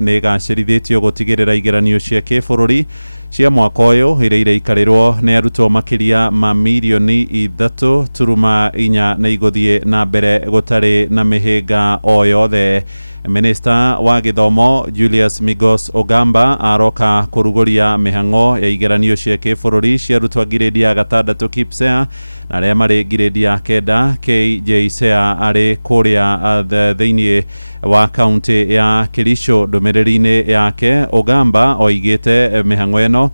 nĩ gacĩrithĩtio gũtigĩrĩra igeranio cia kĩbũrũri cia mwaka ũyũ iria ireikarĩrwo nĩ arutwo makĩria ma milioni 3.4 na igũthiĩ na mbere gũtarĩ na mĩhĩnga o yothe. Minista wa Gĩthomo Julius Migos Ogamba aroka kũrugũria mĩhang'o ya igeranio cia kĩbũrũri cia arutwo ngirĩndi ya gatandatũ KPSEA na arĩa marĩ ngirĩndi ya kenda KJSEA arĩ kũrĩa thĩinĩ wa kaunti ya Kericho. Ndũmĩrĩri-inĩ yake Ogamba oigĩte mĩhang'o ĩno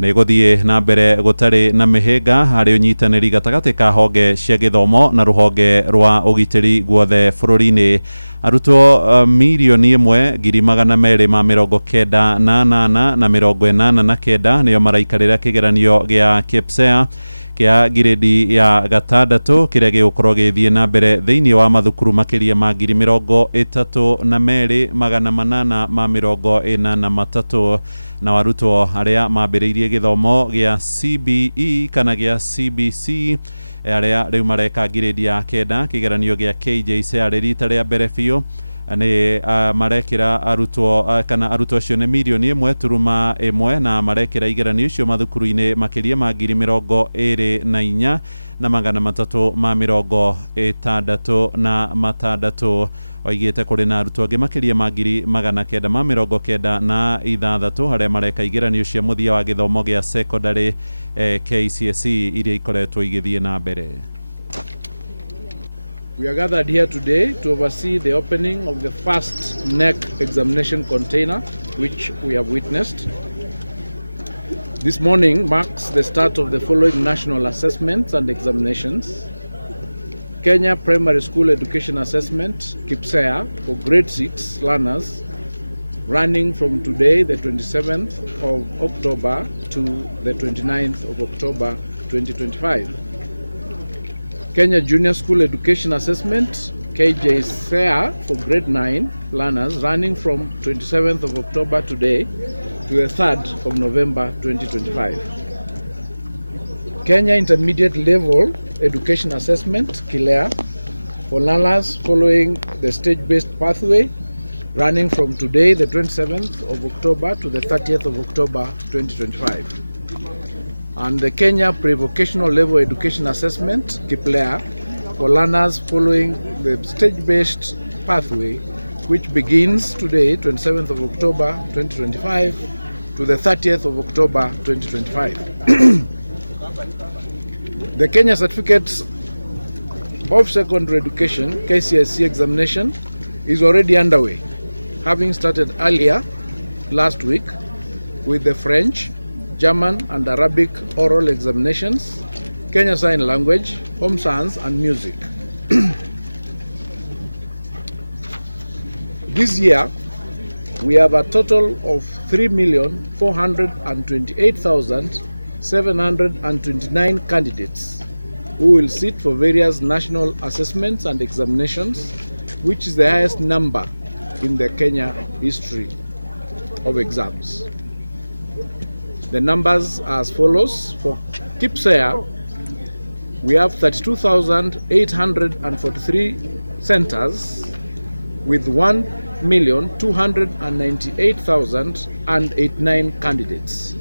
nĩ gũthiĩ na mbere gũtarĩ na mĩhĩnga harĩ ũnyitanĩri gatagatĩ ka honge cia gĩthomo na rũhonge rwa ũgitĩri guothe bũrũri-inĩ. Arutwo milioni 1,298,889 nĩo maraikarĩra kĩgeranio gĩa KPSEA kĩa ngirĩndi ya gatandatũ kĩrĩa gĩgũkorwo gĩthiĩ na mbere thĩinĩ wa mathukuru makĩria ma 32,843 na arutwo arĩa mambĩrĩirie gĩthomo gĩa CBE kana gĩa CBC arĩa rĩu mareka ngirĩndi ya kenda kĩgeranio gĩa KJSEA rita rĩa mbere biũ nĩ marekĩra arutwo kana arutwo acio nĩ milioni 1.1 na marekĩra igeranio icio mathukuru-inĩ makĩria ma 24,366. Oigĩte kũrĩ na arutwo angĩ makĩria ma 996 harĩa mareka igeranio cia mũthia wa gĩthomo gĩa secondary KCSE iria ikoretwo igĩthiĩ na mbere. We are gathered here today to oversee the opening of the first NEC examination container, which we have witnessed. This morning marks the start of the following national assessments and examinations. Kenya Primary School Education Assessment, KPSEA, for grade 6 learners, running from today, the 27th of October to the 29th of October 2025. Kenya Junior School Education Assessment, KJSEA, for grade 9 learners, running from 27th of October today to the 3rd of November 2025. Kenya Intermediate Level Education Assessment, KILEA, for learners following the stage-based pathway, running from today, the 27th of October to the 30th of October 2025. And the Kenya Pre-Vocational Level Education Assessment, KIPLEA, for learners following the stage-based pathway, which begins today, 27th of October 2025, to the 30th of October 2025. The Kenya Certificate of Secondary Education, KCSE examination, is already underway, having started earlier last week with the French, German and Arabic oral examinations, Kenya Sign Language, Home Science and Music. This year, we have a total of 3,428,729 candidates who will sit for various national assessments and examinations, which is the highest number in the Kenya history of exams. The numbers are as follows. For KPSEA, we have 32,843 centers with 1,298,089 candidates.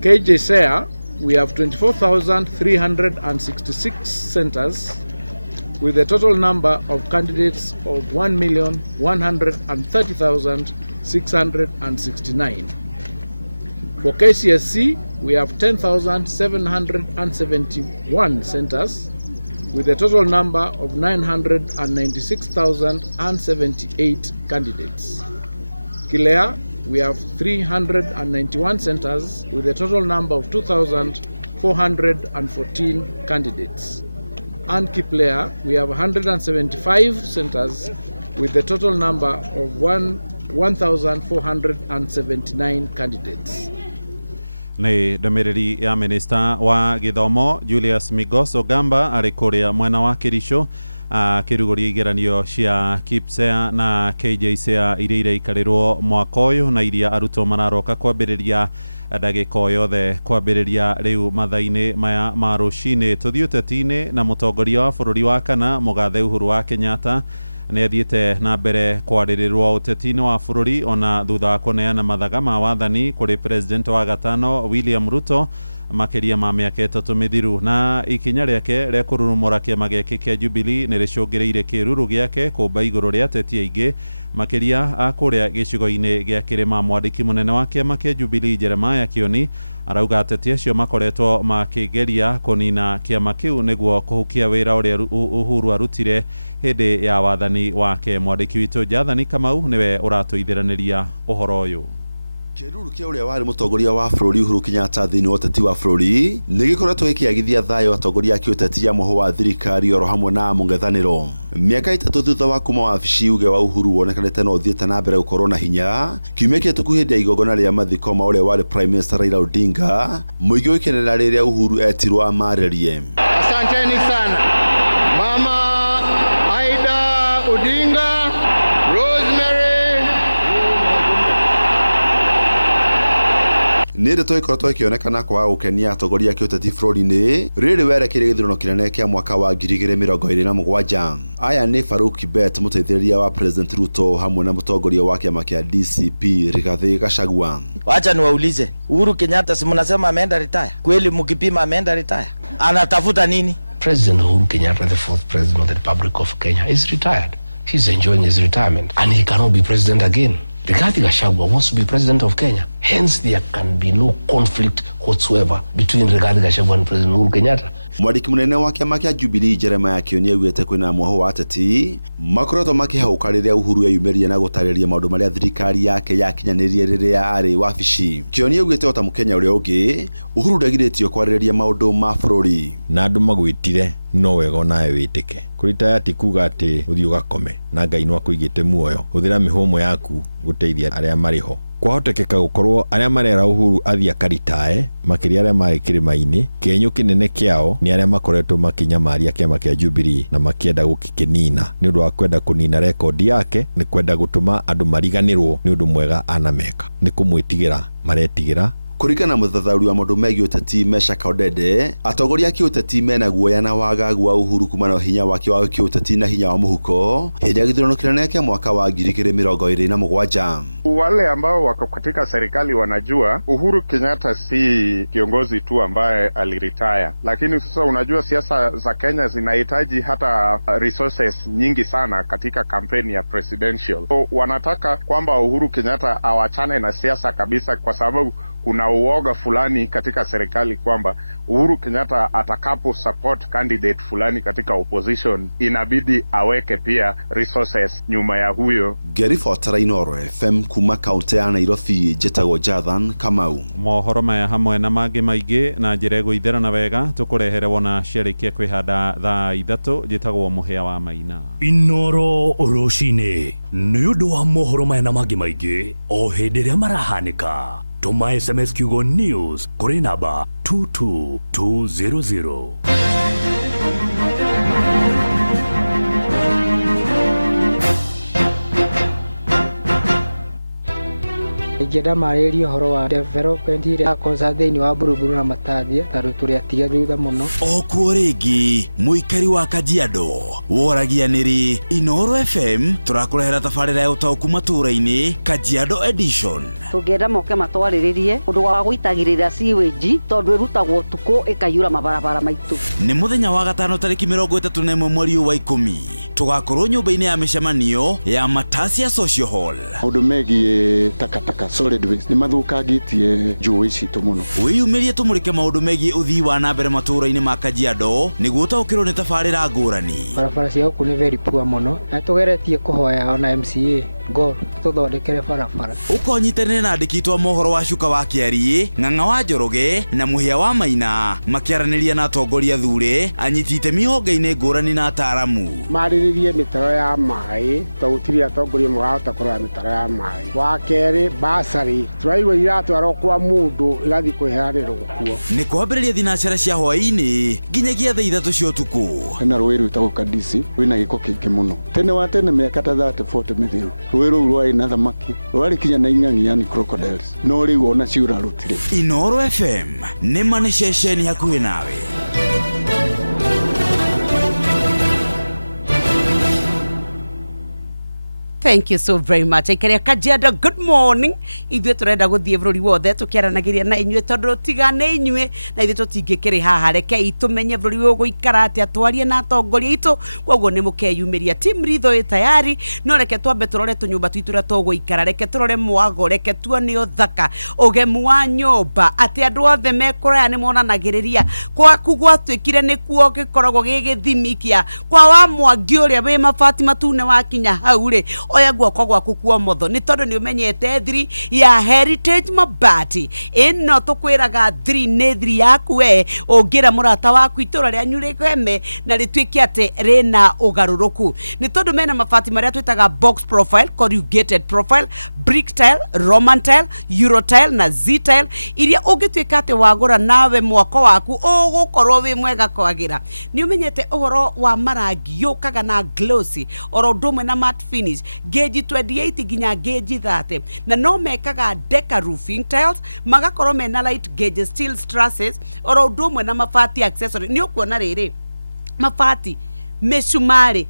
KJSEA, we have 24,366 centers with a total number of candidates of 1,130,669. For KCSE, we have 10,771 centers with a total number of 996,078 candidates. KILEA, we have 391 centers with a total number of 2,414 candidates. And KIPLEA, we have 175 centers with a total number of 1,479 candidates. Nĩ ndũmĩrĩri ya Minista wa Gĩthomo Julius Migos Ogamba arĩ kũrĩa mwena wa Kericho akĩrugũria igeranio cia KPSEA na KJSEA iria iraikarĩrwo mwaka ũyũ na iria arutwo mararoka kwambĩrĩria ndagĩka o yothe kwambĩrĩria rĩu mathaa-inĩ maya ma rũcinĩ. Tũthiĩ ũteti-inĩ na mũtongoria wa bũrũri wa kana mũgathe Uhuru wa Kenyatta nĩ athiĩte na mbere kwarĩrĩrwo ũteti-inĩ wa bũrũri ona thutha wa kũneana mathaga ma wathani kũrĩ president wa gatano William Ruto makiria ma mĩaka 3 mithiru, na ikinya rĩake rĩa kũrurumũra kĩama gĩake kĩa Jubilee nĩ rĩcũngĩrĩire kĩruru gĩake kũmba igũrũ rĩa ateti aingĩ makiria a kũrĩa gĩcigo-inĩ gĩa kĩrĩma. Mwandĩki mũnene wa kĩama kĩa Jubilee Jeremiah Kioni arauga ateti acio makoretwo makĩgeria kũnina kĩama kĩu nĩguo kũhukia wĩra ũrĩa Uhuru arutire hĩndĩ ya wathani wake. Mwandĩki witũ Jathani Kamau nĩwe ũratũithĩranĩria ũhoro ũyũ. Kĩruru kĩa ũrĩa warĩ mũtongoria wa bũrũri Uhuru Kenyatta thĩinĩ wa ũteti wa bũrũri nĩ gĩkoretwo gĩkĩagithia thayũ atongoria a kĩũteti ya mũhũ wa thirikari oro hamwe na mũng'ethanĩro. Mĩaka 3 thutha wa kuma wabici uge wa Uhuru wonekanĩte no ũthiĩte na mbere gũkorwo na hinya. Kiumia kĩhĩtũku hĩndĩ ya igongona rĩa mathiko ma ũrĩa warĩ Prime Minister Raila Odinga, mũingĩ ũgĩkenera rĩrĩa Uhuru etirwo amarerie. Asanteni sana Mama Aida Odinga, nĩ ndeto ĩkoretwo ĩkĩonekana kwa gũkenia atongoria a kĩũteti bũrũri-inĩ rĩrĩ werekeire gĩthurano kĩnene kĩa mwaka wa 2027. Aya nĩ Farouk Kibet, mũteithĩrĩria wa President Ruto hamwe na mũtongoria wa kĩama kĩa DCP Rigathi Gachagua. Wacha niwaulize, Uhuru Kenyatta si mnasema ameenda retire? Kweli mkipima ameenda retire? Anatafuta nini? President Uhuru Kenyatta, the 4th president of the Republic of Kenya, is retired. He's enjoying his retirement and he cannot be president again. Rigathi Gachagua wants to be president of Kenya. Hence, there can be no conflict whatsoever between Rigathi Gachagua and President Uhuru Kenyatta. Mwandĩki mũnene wa kĩama kĩa Jubilee Jeremiah Kioni augĩte kwĩna mwoho wa ateti makoretwo makĩhaũka rĩrĩa Uhuru eyumĩria na gũtarĩria maũndũ marĩa thirikari yake yakinyanĩrie rĩrĩa arĩ wabici. Kioni augĩte ota mũkenya ũrĩa ũngĩ Uhuru ndagirĩtio kwarĩrĩria maũndũ ma bũrũri. Na andũ magwĩtire no wega nawe wĩtĩke. Kũritaya ti kuga atĩ ũthiĩ ũgakome na Ngai no akũigĩte muoyo. Hũthĩra mĩhũmũ yaku gũteithia arĩa marĩ ho. Kwahotekeka gũkorwo arĩa marera Uhuru athia karitae makĩria arĩa marĩ kĩrĩma-inĩ, kĩenyũ kĩnene kĩao nĩ arĩa makoretwo makinyamaria kĩama kĩa Jubilee na makĩenda gũkĩnina nĩ ũndũ wa kwenda kũnina rekondi yake, nĩ kwenda gũtũma andũ mariganĩrwo nĩ ũndũ mwega anameka, nĩ kũmwĩtigĩra maretigĩra. Kũringana na mũthathaũri wa maũndũ megiĩ ũteti Mesha Kaodede, atongoria a kĩũteti mena guoya na wagagu wa Uhuru kumana na hinya wake wa kĩũteti na hinya wa mũhuko hĩndĩ ya gĩthurano kĩnene kĩa mwaka wa 2027. Wale ambao wako katika serikali wanajua Uhuru Kenyatta si kiongozi tu ambaye aliretire, lakini sasa unajua siasa za Kenya zinahitaji hata resources nyingi sana katika kampeni ya presidential. So wanataka kwamba Uhuru Kenyatta awachane na siasa kabisa, kwa sababu kuna uoga fulani katika serikali kwamba Uhuru Kenyatta atakapo support candidate fulani katika opposition inabidi aweke pia resources nyuma ya huyo. Gerifotara Inooro FM kuma kaunti ya Nairobi, njĩtagwo Jathan Kamau. Mohoro maya hamwe na mangĩ maingĩ na njĩra ĩgũitherana wega tũkũrehere wona ciarĩkia kwĩhanda thaa 3 njĩtagwo mũhĩa wa Maina. Inooro rũcinĩ nĩ ũndũ wa mohoro maya na mangĩ maingĩ o hĩndĩ ĩrĩa marahanĩka. Tuma SMS kiugo news kuri namba 22200. Ingĩenda marĩrie ũhoro wa development ĩrĩa akosa thĩinĩ wa Buruburu na Matathia tondũ tũrĩ atiga thutha mũno. Okuo rĩngĩ mũikari wa Kajiado woragia nĩrĩ Inooro FM tũrakũrehera tabarĩra ya ũtaũku matũũra-inĩ Kajiado edition. Tũngĩenda moke matwarĩrĩrie ũndũ wa gũitagĩrĩra sewage tondũ ĩrutagwo tukũ ĩkaiyũra mabarabara maitũ. Nĩ mũthenya wa gatano tarĩki 31 mweri wa 10 tũgakorwo nyũmba-inĩ ya mĩcemanio ya Matasia Social Hall. Maũndũ megiĩ takataka solid waste nĩ mathũkangĩtie njũĩ citũ mũno. Wĩyumĩrie tũmũrĩke maũndũ megiĩ ũthii wa na mbere matũũra-inĩ ma Kajiado nĩguo ũtaũkĩrwo nĩ tabarĩra ngũrani. Barabara cia gũkũ nĩ very poor mũno na tũgeretie kũhoya ona MCA Gor tũthondekere barabara. Ũkonyitanĩra na andĩki a mohoro wa Cuka wa Kĩariĩ, Ng'ang'a wa Njoroge na Mũhĩa wa Maina makĩaranĩria na atongoria thure anyiti itemi honge-inĩ ngũrani na ataaramu. Marĩrĩrie mĩtaro ya maĩ tondũ gũtirĩ atongoria marahota kũrora mĩtaro ya maĩ. Wa kerĩ basarĩ tũraigua iratwarwo kwa mũndũ igathiĩ kwĩheanĩrwo kuo. Nĩ kwambĩrĩria thinacara cia hwaĩ-inĩ nginyagia thaa 3 cia ũtukũ. Hena rũĩ rwĩtagwo Kadisi rwĩna gĩko kĩingĩ mũno. Tene wa tene mĩaka ta 30-40 mĩthiru rũĩ rũu rwarĩ na thamaki rwarĩ kinya na ing'ang'i yani crocodiles no rĩu ona ciura rutire. Inooro FM nĩ mane ceceni hakuhĩ nawe. Thank you so very much. Ikaria Kajiado, good morning. Ithuĩ tũrenda gũthiĩ bũrũri wothe tũkĩaranagĩria na inyuĩ tondũ tigane inyuĩ na ithuĩ tũtingĩkĩrĩ haha reke tũmenye bũrũri ũyũ gũikara atĩa twarie na atongoria aitũ koguo nĩ mũkeyumĩria team ritho ĩ tayari no reke twambe tũrore tũnyũmba twitũ ũrĩa tũgũikara reke tũrore mwago reke tuone ũthaka ũgemu wa nyũmba atĩ andũ othe mekũraya nĩ monanagĩrĩria gwaku gwatuĩkire nĩkuo gĩkoragwo gĩgĩthimi kĩa kwa wa Mwangi ũrĩa wĩ mabati matune wakinya hau rĩ oya guoko gwaku kwa motho nĩ tondũ nĩ ũmenyete thiri ya Heritage Mabati ĩno tũkwĩraga thiri nĩ thiri yaku we ũngĩra mũrata waku itũra rĩa nyurĩgeme na rĩtuĩke atĩ rĩna ũgarũrũku nĩ tondũ mena mabati marĩa twĩtaga box profile corrugated profile brick tile roman tile euro tile na z tile iria ũngĩtuĩka atĩ wagũra nawe mwako waku ũgũkorwo wĩ mwega kwagĩra nĩ ũmenyete ũhoro wa marangi yũkaga na glossy oro ndũmwe na matte finish gauge 28 nginya gauge 30 na no mekaga deca roofing tiles magakorwo mena light gauge steel trusses oro ndũmwe na mabati accessory nĩ ũkuona rĩrĩ mabati mĩcumarĩ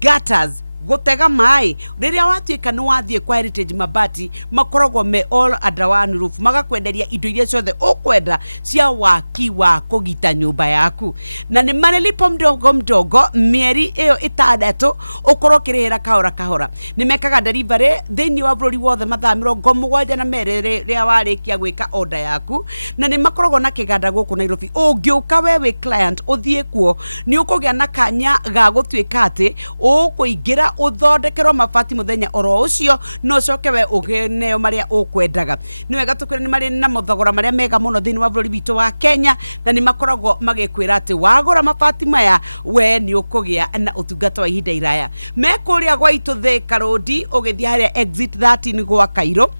gutters gutega mai riria watuika ni wathie kwa Heritage Mabati makoragwo me all under one roof magakwenderia indo iria ciothe ukwenda cia waki wa kugita nyumba yaku na ni marelipo mdogo mieri iyo itadatu ukorwo kirihira kahora ni mekaga delivery thini wa bũrũri wothe mathaa 72 na merere ria warikia gwika order yaku na ni makoragwo na kiganda guku Nairobi ungiuka wewe client uthie kuo ni ukugia na kanya ga gutuika ati ukuingira uthondekerwo mabati muthenya oro ucio no coke we ugeneo maria ukwendaga ni wega tukwira ni mari na muthogora maria mega muno thini wa bũrũri witũ wa Kenya na ni makoragwo magikwira ati wagura mabati maya we ni ukugia na utungata wa ihinda iraya mekuria gwaitu Thika Road ugithia haria exit 13 gwa Kairo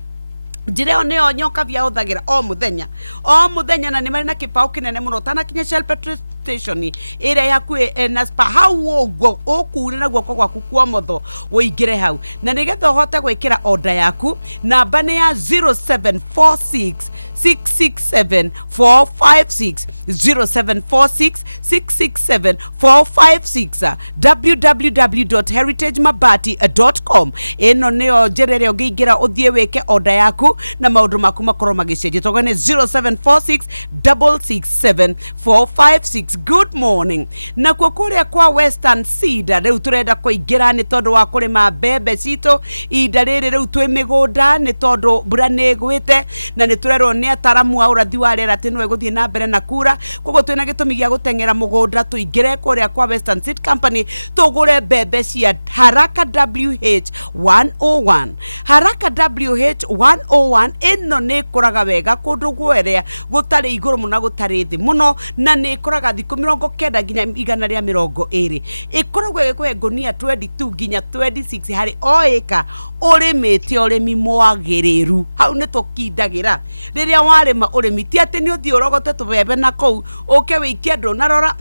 njireo neo nyoka bia uthagira o muthenya na ni mari na kibao kinene muno tana kinya Shell petrol station ire yakue na spa hau ogwo okure na gwoko gwaku kwa motho woingire hau na nigetha uhote gwikira order yaku namba ni ya 0746 667 456 0746 667 456 www.heritagemabati.com eno neo jerere ungiingira uthie wike order yaku na maundu maku makorwo magicenjia togo ni 0746 667 456 good morning na kwa kuria kwa Western Seed riu turenda kuingira ni tondu wa kurima mbembe cito ida riri riu twi migunda ni tondu mbura ni gwite na ni turerwo ni ataramu a urathi wa rera tinwe guthie na mbere na kura kogo twina gitumi gia gutengera mugunda tuingire kuria kwa Western Seed Company tugure mbembe cia Haraka WH101 Haraka WH101 ino ni kuraga wega kundu gwerea gutari iguru muno gutari thi muno na ni kuraga thikũ 90 nginya 120 ikoragwo igikwe ngonia 22 nginya 26 hari o eka urimite urimi mwagiriru hau ni tukindagira riria warima urimi ti ati ni uthii urogote tubebe na kou uke wikie ndo narora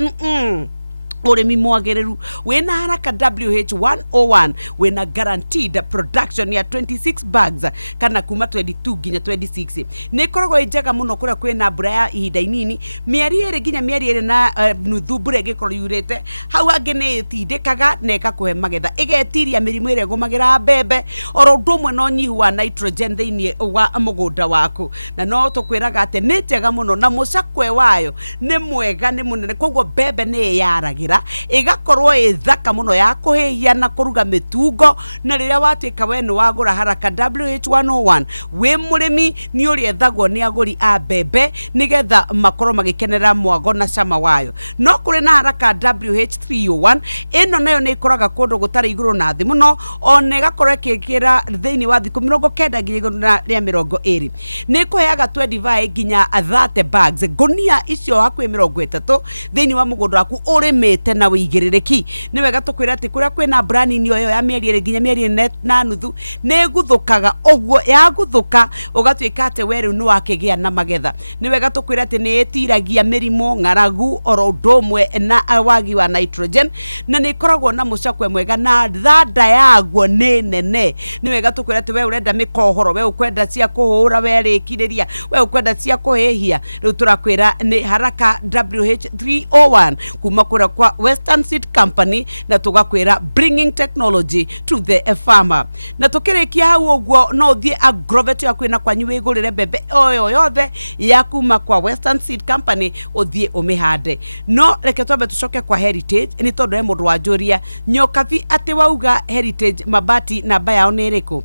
urimi mwagiriru wena Haraka WH101 wena guaranteed production ya 26 bags kana kuma 22 nginya 26 ni koragwo njega muno kuria kwina mbura ya ihinda inini mieri iri nginya mieri iri na nuthu mbura igikorwo yurite hau angi ni tindikaga na ikakuhe magetha igetiria mirimu ire gumagira mbembe oro ndumwe no nyihu wa nitrogen thiini wa mugunda waku na no tukwiraga ati ni njega muno na mucakwe wayo ni mwega ni munene koguo mbembe ni yaragira igakorwo ithaka muno ya kuhihia na kuruga mitungo na riria watuika wenu wagura Haraka WH101 we murimi ni uri ethagwo ni aguri a mbembe nigetha makorwo magikenera mwago na cama wayo no kuri na Haraka WH301 ino nayo ni ikoraga kundu gutari iguru na thi muno ona igakorwo ikikira thiini wa thiku 90 nginya 120 ni kuheaga 25 nginya 30 bags gonia icio hakwi 30 thiini wa mugunda waku urimite na wigiririki ni wega tukwira ati kuria kwina brani ni oyo ya mieri nginya mieri na nuthu ne guthukaga ogwo ya guthuka ugatuika ati weru ni wakigia na magetha ni wega tukwira ati ni etiragia mirimo ngaragu oro ndomwe na wagi wa nitrogen na ni koragwo na mucakwe mwega na thanda yaguo ni nene ni wega tukwira ati we urenda mikohoro we ukwenda cia kuhura we rikiriria we ukwenda cia kuhehia riu turakwira ni Haraka WH301 kuma kuria kwa kwa Western Seed Company na tugakwira bringing technology to the farmer. Na tukirikia hau ogwo no thie agrovet ya kwina kwanyu wigurire bebe oyo yothe ya kuma kwa Western Seed Company uthie umihande. No reke twambe tucoke kwa Heritage ni tondu e mundu wanjuria nyokathi ati wauga Heritage mabati namba yao ni iriku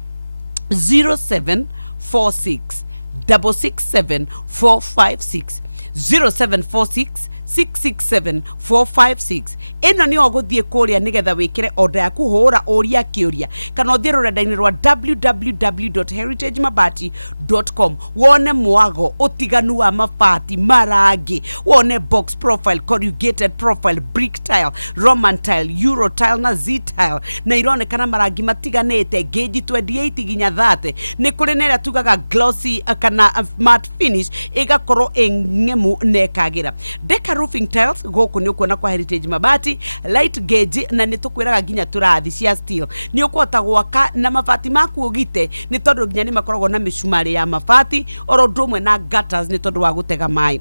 0746 667 456 0746 667-456. Ino ni oguthie kuria nigetha wikire order yaku hura uria kiuria kana uthie rurenda-ini rwa www.heritagemabati.com wone mwago utiganu wa mabati marangi wone box profile, corrugated profile, brick tile, roman tile, euro tile na z tile na ironekana marangi matiganite gauge 28 ginya 30 ni kuri nera tugaga glossy kana matte finish igakorwo engemu nekagira Deka roofing tiles goku ni ukuona kwa Heritage Mabati light gauge na nitukwiraga ginya turathi cia steel ni ukwota gwaka na mabati maku ugite ni tondu ginya ni makoragwo na mishumari ya mabati oro ndumwe na gutters ni tondu wa gutega mai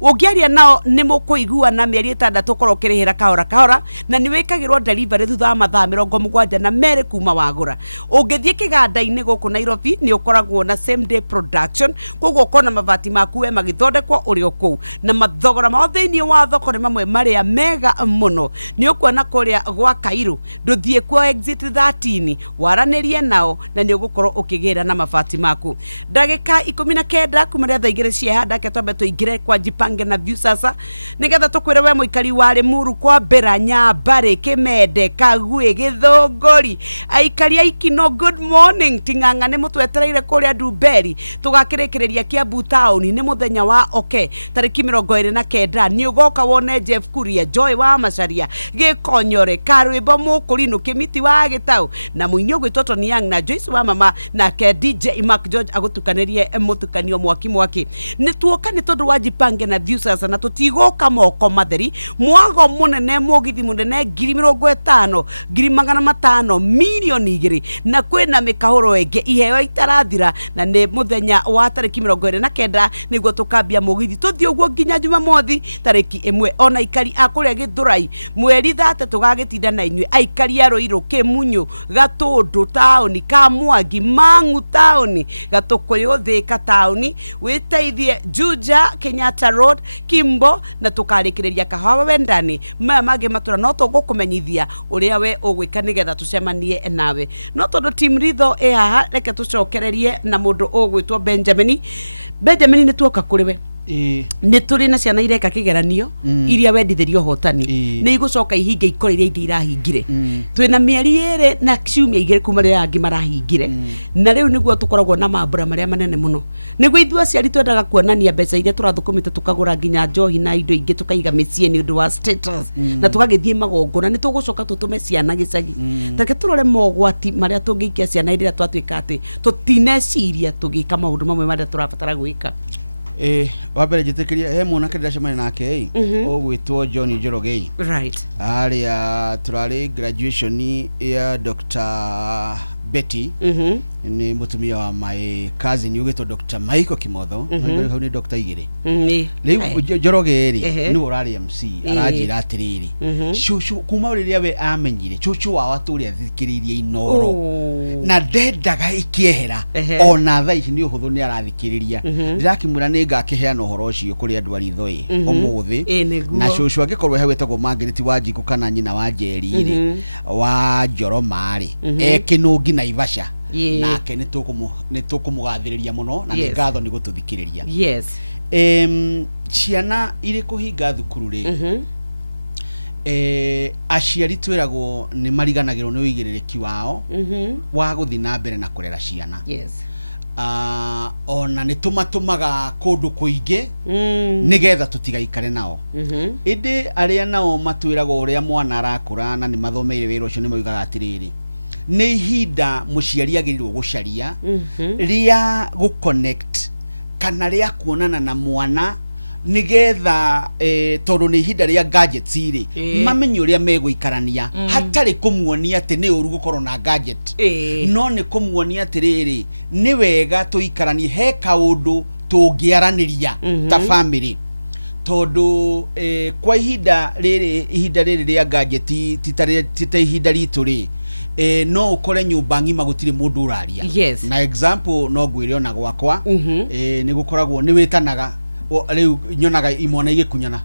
ugiaria nao ni mukuigua na mieri 6 korwo kirihira kahora na ni wikagirwo delivery thutha wa mathaa 70 na mere kuma wagura ungithie kiganda-ini guku Nairobi ni ukoragwo na same day production koguo kona mabati maku we magithondekwo uri oku na mathogora ma thiini wa thoko ni mamwe maria mega muno ni ukuona kuria gwa Kairu nduthie kwa exit 13 waranirie nao na ni ugukorwo ukigira na mabati maku ndagika 19 kuma ria thaigire ciehanda ke twambe tuingire kwa Jipange na view sasa nigetha tukwire we muikari wa Limuru kwa Mbera Nyambari Kimende Kagwe Githunguri aikari aikino good morning tinganga ni mutwetereire kuria Nduberi tugakirikiria Kiambu town ni muthenya wa tariki 29 ni ugoka wone Jeff Kuria Joy wa Macharia Gikonyore Karwimbo Mukurino Kimiti wa Gitau na muinyo gwitoto ni Young na Joyce wa mama na ke DJ Mark George agutukanirie mutukanio mwaki ni tuoka ni tondu wa Jipange na view sasa na tutigoka moko matheri mwago munene mugithi munene 50,000 500,000 milioni 2 na kwena mikahuro enge iheo itarathira na ni muthenya wa tariki 29 niguo tukambia mugithi tuthie uguo nginya Jumamothi tariki 1 ona ikari akuria Githurai mweri 3 tugagitinda na inywe aikari a Ruiru Kimunyu Gatundu tauni Kamwangi Mangu tauni Gatukuyu Thika tauni witeithie Juja Kenyatta Road Kimbo na tukarikireria kahawa wendani maya mage matura no tugukumenyithia uria we ugwika nigetha tucemanie nawe no tondu team ritho haha reke tucokererie na mundu ugwitwo Benjamin ni tuoka kuri we ni turi na ciana ireka kigeranio iria wendithirio hotani ni igucoka ihinge ikore iria indi irahingire twina mieri 2 na ciumia 2 kuma ria angi marahingire na riu niguo tukoragwo na mambura maria manene muno niguo ithu aciari twendaga kuonania mbeca iria turathukumite tukagura nginya njohi na indo ingi tukaiga micie ni undu wa status na tukagithie magongona ni tugucoka tutume ciana gicagi take turore mogwati maria tungiikia ciana iria twatuika ati tutineciria tugika maundu mamwe maria turabatara gwika wabere jitikiria he mwana kenda shemana nake ogwitwo John Njoroge right aria turari graduation ya Dr. Betty ni mutumia wa my cousin ugitwo Dr. Michael Kimotho ni Dr. Igire riu Njoroge ri ni urari MC arajira atiriri shushu kuma uriria we amenyire shushu wa watu uri athikiririe Inooro na ndendaga ikiehera ona thaa ici ni uhuthu ni arathikiriria ndirakimwira ni ngakiheana uhoro ucio kuri andu aritho umuthi na shushu agikorwo hewetagwo Margaret wa Njiku kana nyina wa Njeri ri wa Njoromari ekinungi na Ivasha nake nitukumugathiriria muno na ni ngatho ni gututhikiriria ciana iri kuhinga thukuru ri aciari twiragwo ni mariganagirwo ni uigiririki wao wa guthi na mbere na kurera ciana ona nitumatumaga kundu kuingi nigetha tutigaikare nao indi aria nao matwiragwo uria mwana arakura na ni mathomeire wira ucio ni moigaga atiriri ni ihinda muciari agirirwo gucaria ria gu connect kana ria kuonana na mwana nigetha tondu ni ihinda ria gadgets iri mamenye uria meguikarania hatari kumuonia ati ni uru gukorwo na gadget no ni kumuonia atiriri ni wega tuikaranie he kaundu tungiaraniria ta family tondu kwa ihinda riri ria gadget tita ihinda ritu ri no ukore nyumba ngima gutire mundu uraria. Yes. Na example no ngwire ona gwakwa ni gukoragwo ni witanaga riu nyonaga imwana igikunyana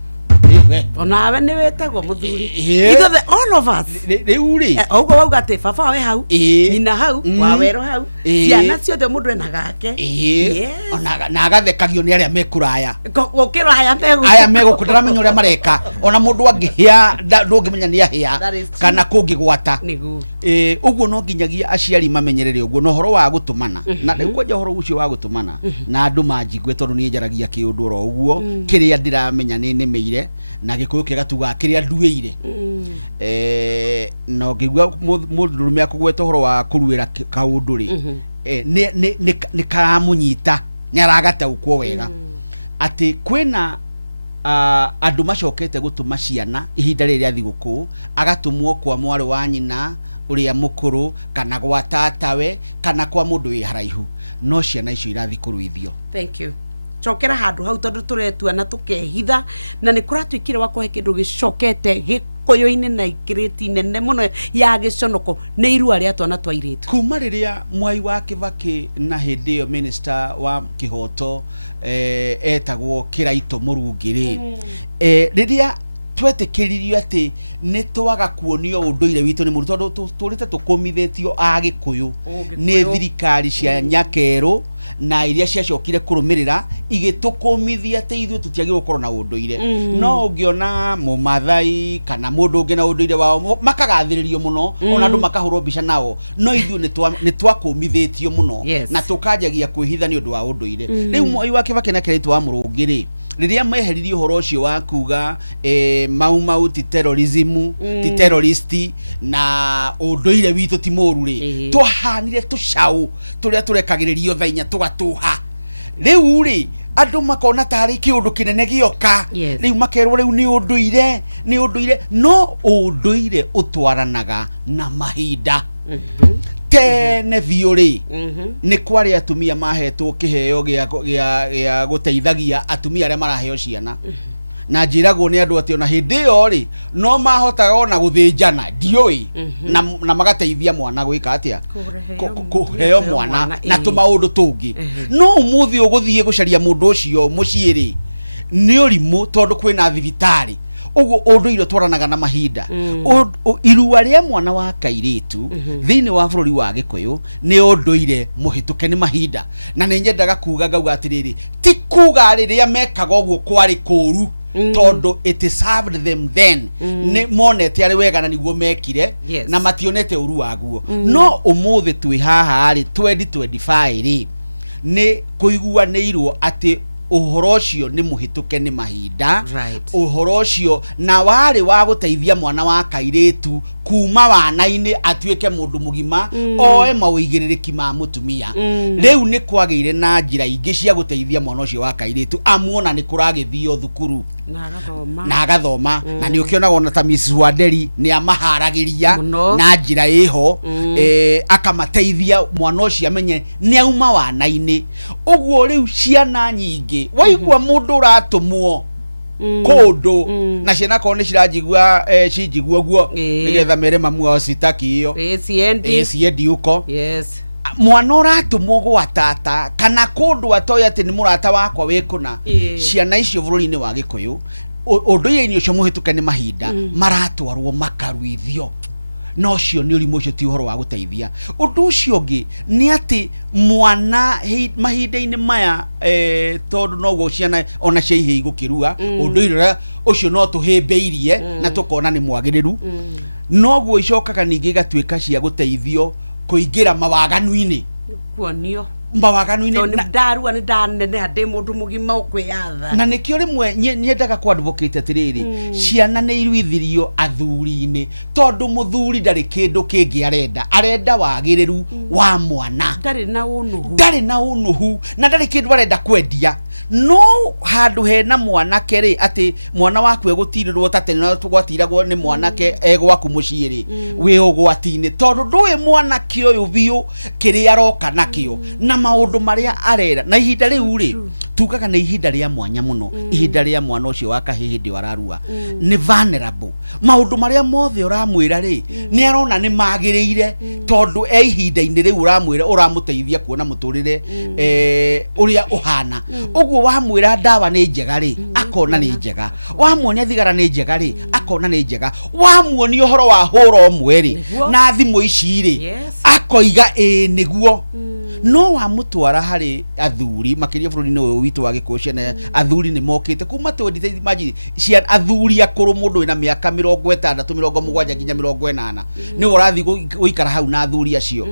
onawe ni wetagwo muthuri ithe all of us riu ri ugo wauga ati baba we hau nyina hau wawero hau ciana ciothe mundu ena gake ona na agathekagio ni aria mekuraya gukira aya megukundara menya uria mareka ona mundu angihia ndungimenya ni ahia kana kungigwata uguo no nginyagia aciari mamenyerere uguo no horo wa gutumana na riu kwaja horo ucio wa gutumana na andu manjigwe tondu ni njaragia kiundu ro uguo kiria ndiramenya ni nemeire na gikuyu kigatuga kiria nduire no ngigwa mundurume akugweta horo wa kuruira kaundu ri ni karamunyita ni aragataukwo wega ati kwina andu macokete gutuma ciana ihinda riria thiguku agatumwo kwa mwari wa nyina uria mukuru kana gwa tatawe kana kwa mundu wi haraihu no ciana icio irathi kuruithio. Thank you. Chokera handu hau tondu turetua na tukehitha na ni kuratwikire wakohe kindu gicokete gikoyo-ini na ikireti nene muno ya giconoko ni irua ria twana twairitu kuma riria Mwai wa Kibaki na hindi yo minister wa kihoto etagwo Kiraito Murungiri riria twetikiririo ati ni twaga kuonio unduire witu ni muruto turite tukomithetio agikuyu ni thirikari cia Nyakeru na iria ciacokire kurumirira igitukomithia ati ithu tutiagi gukorwo na unduire no ungiona Mumathai kana mundu ungi na unduire wao makagathiririo muno ona andu makahurwo mbica nao no ithu ni twakomithetio muno na tukanjagia kwihitha ni undu wa unduire riu Mwai wa Kibaki na Kiraito wa Murungiri riria meheririe horo ucio wa kuga mau ti terrorism ti terroristi na unduire witu ti muru ri twahanire tucau turia turekagiririo thainya tugatuha riu ri andu makona tari kiundu kinene gioka riu makerwo riu ni unduire no unduire utwaranaga na mahinda tene biuri ni kwari atumia mahetwo kiheo gia guteithagia atumia aria maraheo ciana na njiragwo ni andu ati ona hindi yo ri no mahotaga ona guthinjana ndioi na magateithia mwana gwika atia kuheo mwana na tumaundu tungi no umuthi uguthie gucaria mundu ucio muciiri ni urimu tondu kwina thibitari uguo unduire twaranaga na mahinda irua ria mwana wa kairitu thiini wa bururi wa Gikuyu ni unduire muhituke ni mahinda na ni nyendaga kuga ngauga atiriri ti kuga riria mekaga uguo kwari kuru tondu it served them then ni monete ari wega na niguo mekire na mationete uru waguo no umuthi twi haha ari 2025 ri ni kuiguanirwo ati uhoro ucio ni muhituke ni mahinda uhoro ucio na wari wa guteithia mwana wa kairitu kuma wana-ini atuike mundu mugima oe mawigiriki ma mutumia riu ni kwageire na njira ingi cia guteithia mwana ucio wa kairitu amuona ni kuragithio thukuru na agathoma na ni ukionaga ona ta Miss Wanderi ni amaharagiria na njira iho akamateithia mwana ucio amenye ni auma wana-ini uguo riu ciana nyingi waigua mundu uratumwo kundu na ciana ko ni ciranjigua cinjigua guo nigetha mere mamu wa citaki iyo ciendi uko mwana uratumwo gwa tata kana kundu atoya ati ni murata wakwa wikuna ciana icio bururi-ini wa Gikuyu unduire-ini ucio muhituke ni mahinda maratwarwo makaruithio no cio ni urimu ucio ti uhoro wa guteithia undu ucio ungi ni ati mwana mahinda-ini maya tondu no go ciana ona cia ihe igukirua unduire ucio no tuhimbeirie na tukona ni mwagiriru no guo icokaga ningi gatuika cia guteithio kuingira mawaganu-ini kuonio mawaganu-ini na ndarua ni ndanene ande mundu mugima ukwiyatha na nikio rimwe nyendaga ku advocate atiriri ciana ni iruithirio athuri-ini tondu muthuri ndari kindu kingi arenda wagiriru wa mwana ndari na unuhu na ndari kindu arenda kwendia no handu hena mwanake ri ati mwana waku egutirirwo tate na tugwatiragwo ni mwanake egwaku muciiri wi ugwati-ini tondu ndui mwanake uyu biu kiria aroka nakio na maundu maria arera na ihinda riu ri tukaga nä ihinda rä a mwanya må no ihinda rä a mwana å cio wa kahä hä ndä ararua nä vulnerable maå marä a mothe å ramwä ra rä nä arona nä magä rä ire tondå e ihinda-inä rä u å ramwä ra å ramå teithia kuona må tå rä re å rä a å hana å guo wamwä ra ndawa nä njega rä akona nä njega wamuonia thigara nä njega rä akona nä njega wamuonia å horo wa hå ra å mwe rä na thimå ici rä akoiga nä guo no wamutwara harä athuri makiria bũrũri-inĩ ũyũ witũ wa Gĩkũyũ ciana athuri nĩ mokĩte kuma 20 imagine cia athuri akũrũ mũndũ wĩna mĩaka 60 70 nginya 80 nĩ ũrathi gũikara hau na athuri acio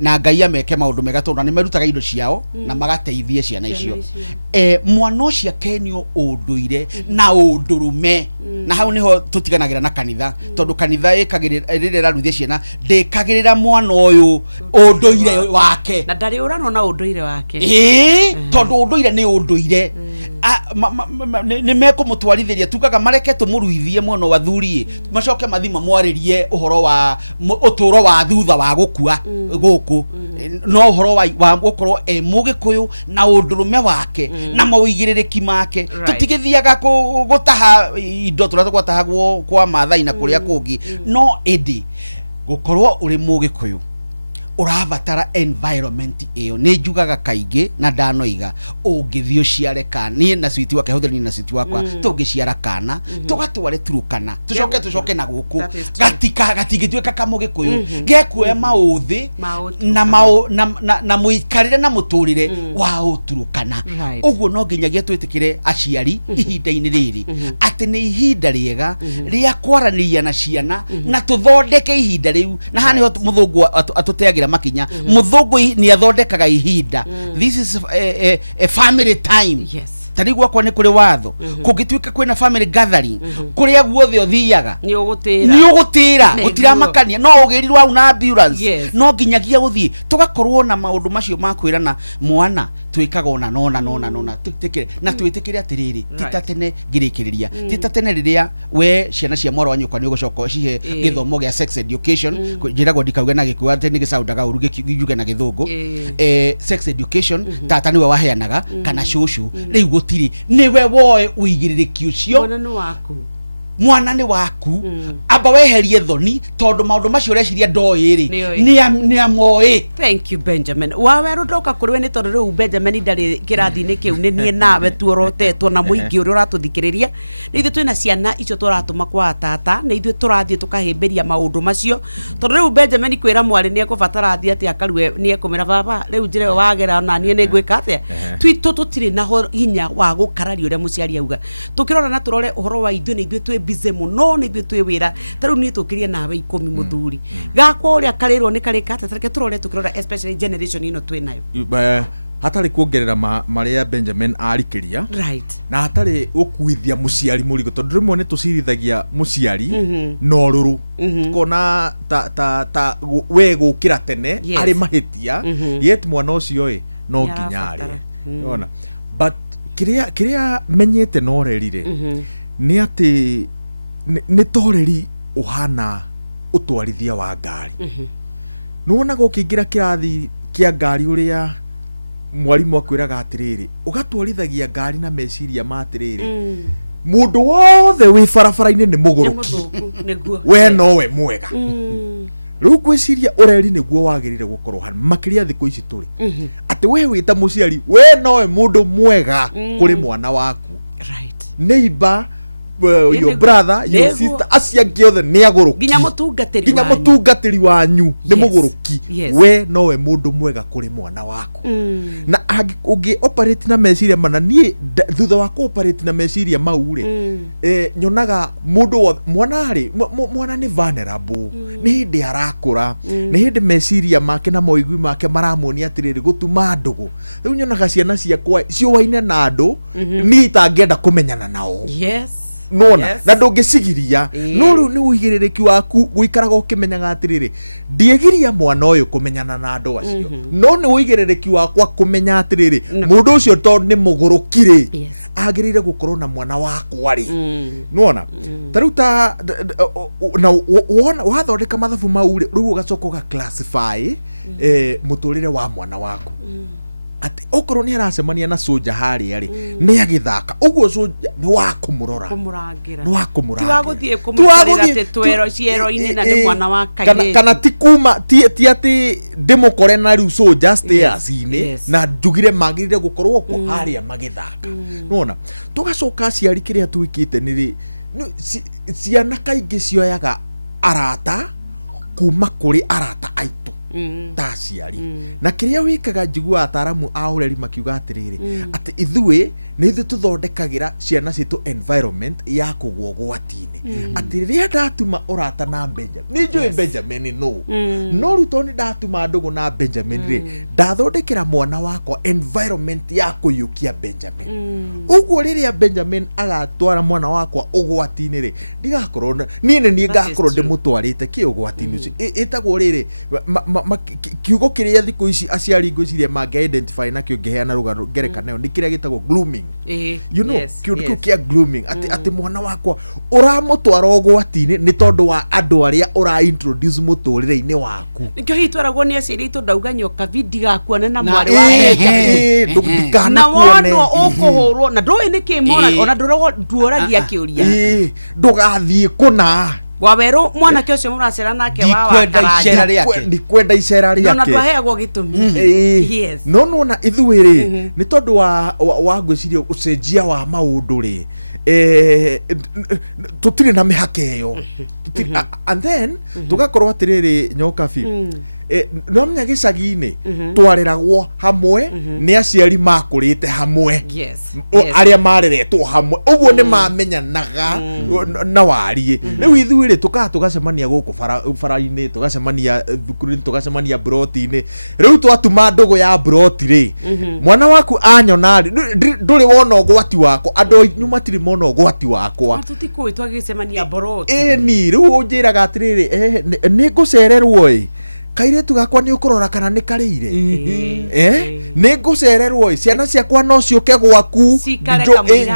na Ngai ameke maũndũ mega tondũ nĩ merutaga indo ciao na magateithia ciana icio mwana ũcio akenio ũndũire na ũndũrũme na hau niho tutiganagĩra na kanitha tondũ kanitha ĩkagĩrĩra rĩrĩa ciana ndĩkagĩrĩra mwana ũyũ ũndũire wake na ndarĩ ũrano na ũndũire wake tondũ ũndũire nĩ ũndũire nĩ mekũmũtwarithiria tukaga mareke tũmũruithie mwana wa thuri macoke mathima mwarĩrie ũhoro wa ũtũro wa thutha wa gũkua gũkũ no ũhoro wa gũkorwo Mũgĩkũyũ na ũndũrũme wake na mawĩigĩrĩrĩki make tũtigĩthiaga gũtaha indo tũrĩa twatahagwo kwa Maathai na kũrĩa kũngĩ no ĩndĩ gũkorwo ũrĩ Mũgĩkũyũ urabatara environment iyo ni njugaga kaingĩ na ndanoiga ũngĩthio ciare kana niĩ na switi wake hũthĩrani na switi wakwa tũngĩciara kana tũgatware Turukana tucoke na gũkũ gatingĩtuĩka Kamũgĩkũyũ gekuoya maũthĩ na mũikarĩre na mũtũrĩre wa ũturukana ũguo no nginyagia twĩtĩkĩre aciari ihinda-inĩ rĩrĩ atĩ nĩ ihinda rĩega rĩa kwaranĩria na ciana na tũthondeke ihinda rĩu na haha nĩho mũthũngũ atũteagĩra makinya muthungu ni athondekaga ihinda this is a family time tari gwakwa ni kuri watho kungituika kwina family gathering kuria guothe uthiaga ni ugutira gutiramakania no ugirirwa una ambulance no nginyagia guthii tugakorwo na maundu macio makwirana mwana twikaga ona nona tutikire na twitikire atiriri titatene ngirikiriria titatene riria we ciana cia mwaro wa nyukwa ni ugucoka cihe githomo gia sex education njiragwo ndikauge na Gĩkũyũ ate ni gicaundaga uru giuge na Gĩthũngũ sex education tata niwe waheanaga kana cucu riu gutiri niwe woe uigĩrĩrĩki ucio mwana ni waku amba weherie thoni tondu maundu macio ureciria ndoiri ni amoe. Thank you Benjamin waweru ndoka kuriwe ni tondu riu Benjamin ndari kirathi-ini kiu ni nie nawe tuorotetwo na muingi uri uratuthikiriria ni ithu twina ciana icio turatuma kwa tata ni ithu turathie tukahimberia maundu macio tondu riu Benjamin kwira mwari ni ekubatara athie ati akarue ni ekumira baba riu njire wagera na nie ni ngwika atia twitu tutiri na hinya wa gukararia uria muciari auga tukirora na turore uhoro wa ithu ni ithu twi bize muno ni ithu twi wira taru ni tukiria nawe 10 muthuri gakwa uria karirwo ni karikate tareke turore tukirora especially generation ino twinayo hatari kuongerera maria Benjamin arikiria na hatari ukuithia muciari murigo tondu rimwe ni tucirithagia muciari no ruru kona ta we gukira tene ari mahitia yet mwana ucio no nginyari ona but kiria menyete no rerire ni ati ni toreri uhana utwarithia wa ngari nuona gukingira kirathi kia ngari uria mwarimu akwiraga atiriri ugatwarithagia ngari na meciria matiriri mundu wothe wi barabara-ini ni muguruki we nowe mwega riu gwiciria ureri niguo wagirire gukorwo hana makiria thiku ici turi ati we wita muciari we nowe mundu mwega kuri mwana waku neighbor your brother your sister acia giothe ni aguruki ginya mutungatiri wanyu ni muguruki we nowe mundu mwega kuri mwana waku na ungi operate na meciria mana nie thutha wa operate na meciria mau nyonaga mundu mwana ni vulnerable ni hindi arakura ni hindi meciria make na moigwi make maramuonia atiriri gutuma ndugu riu nyonaga ciana ciakwa ciuwaine na andu ni itangienda kumenyana nao nona na ndungicigiria no riu ni uigĩrĩrĩki waku guikaraga ukimenyaga atiriri ndiegiria mwana uyu kumenyana na andu acio no ni uigĩrĩrĩki wakwa kumenya atiriri mundu ucio to ni mugurukire agirire gukorwo na mwana wakwa ri nona tariu ta na wathondeka mathabu mau riu ugacoka uga classify muturire wa mwana waku ati okorwo ni aracemania na soja haria ri ni agithaka uguo soja ni wa kumurora kumurangira ni wa kumuragira ti wa guthie kumurira te twero ciero-ini na ni mwana wa kaire kana ti kuma ti ati ndimukore na riu soja stairs-ini na njugire magirire gukorwo ko haria magithaka nona tugacoka aciari kiria twikite ni ri ciana kaingi cioyaga arata kuma kuri arata aitu ta aciari na kiria wikaga njigua ataramu a ureri makiuga atiriri ati ithue ni ithu tuthondekagira ciana citu environment ya kugwo gwatini ati riria ndatuma urata na Benjamin ni njui Benjamin no ruto ni ndatuma ndugu na Benjamin ri ndathondekera mwana wakwa environment ya kuyukia Benjamin uguo riria Benjamin agatwara mwana wakwa ugwatini ri ndigakorwo ni ngakorwo ndimutwarite ki ugwatini ucio itagwo riri kiugo kiria thiku ici aciari ngwiciria mangi identify nakio ngeheana rugano ngerekanayo ni kiria gitagwo glooming you know kiugo kia glooming ati mwana wakwa uramutwara ugwatini ni tondu wa andu aria ura introduce muturire-ini waku nikio hitwaragwo ni aciari itu ndauga nyoka vidiga kuona na mwari wa heka na wono ukuhurwo na ndoi ni kimona ona nduoragia kiuria ndugathie kuna Waberu mwana kio cio muracera nake wa ndikwenda icera riake na twaheagwo gitumi yes no na ithuiri ni tondu wa gwiciria ucenjia wa maundu ri tutire na mihake yo and then tugakorwo atiriri nyoka fi no menya gicagi-ini twareragwo hamwe ni aciari makurite hamwe aria mareretwo hamwe uguo ni mamenyanaga na warie riu ithuiri tugacemania guku bara-ini tugacemania thukuru-ini tugacemania broti-ini riu twatuma ndugu ya broti ri mwana waku anyona nduri wona ugwati wako andu nyuma tiri mona ugwati wakwa tutikui twagicemania broti ni riu unjiraga atiriri ni ngucererwo kairetu gakwa ni ukurora kana ni karire ni ngucererwo ciana ciakwa no ciuke gwaku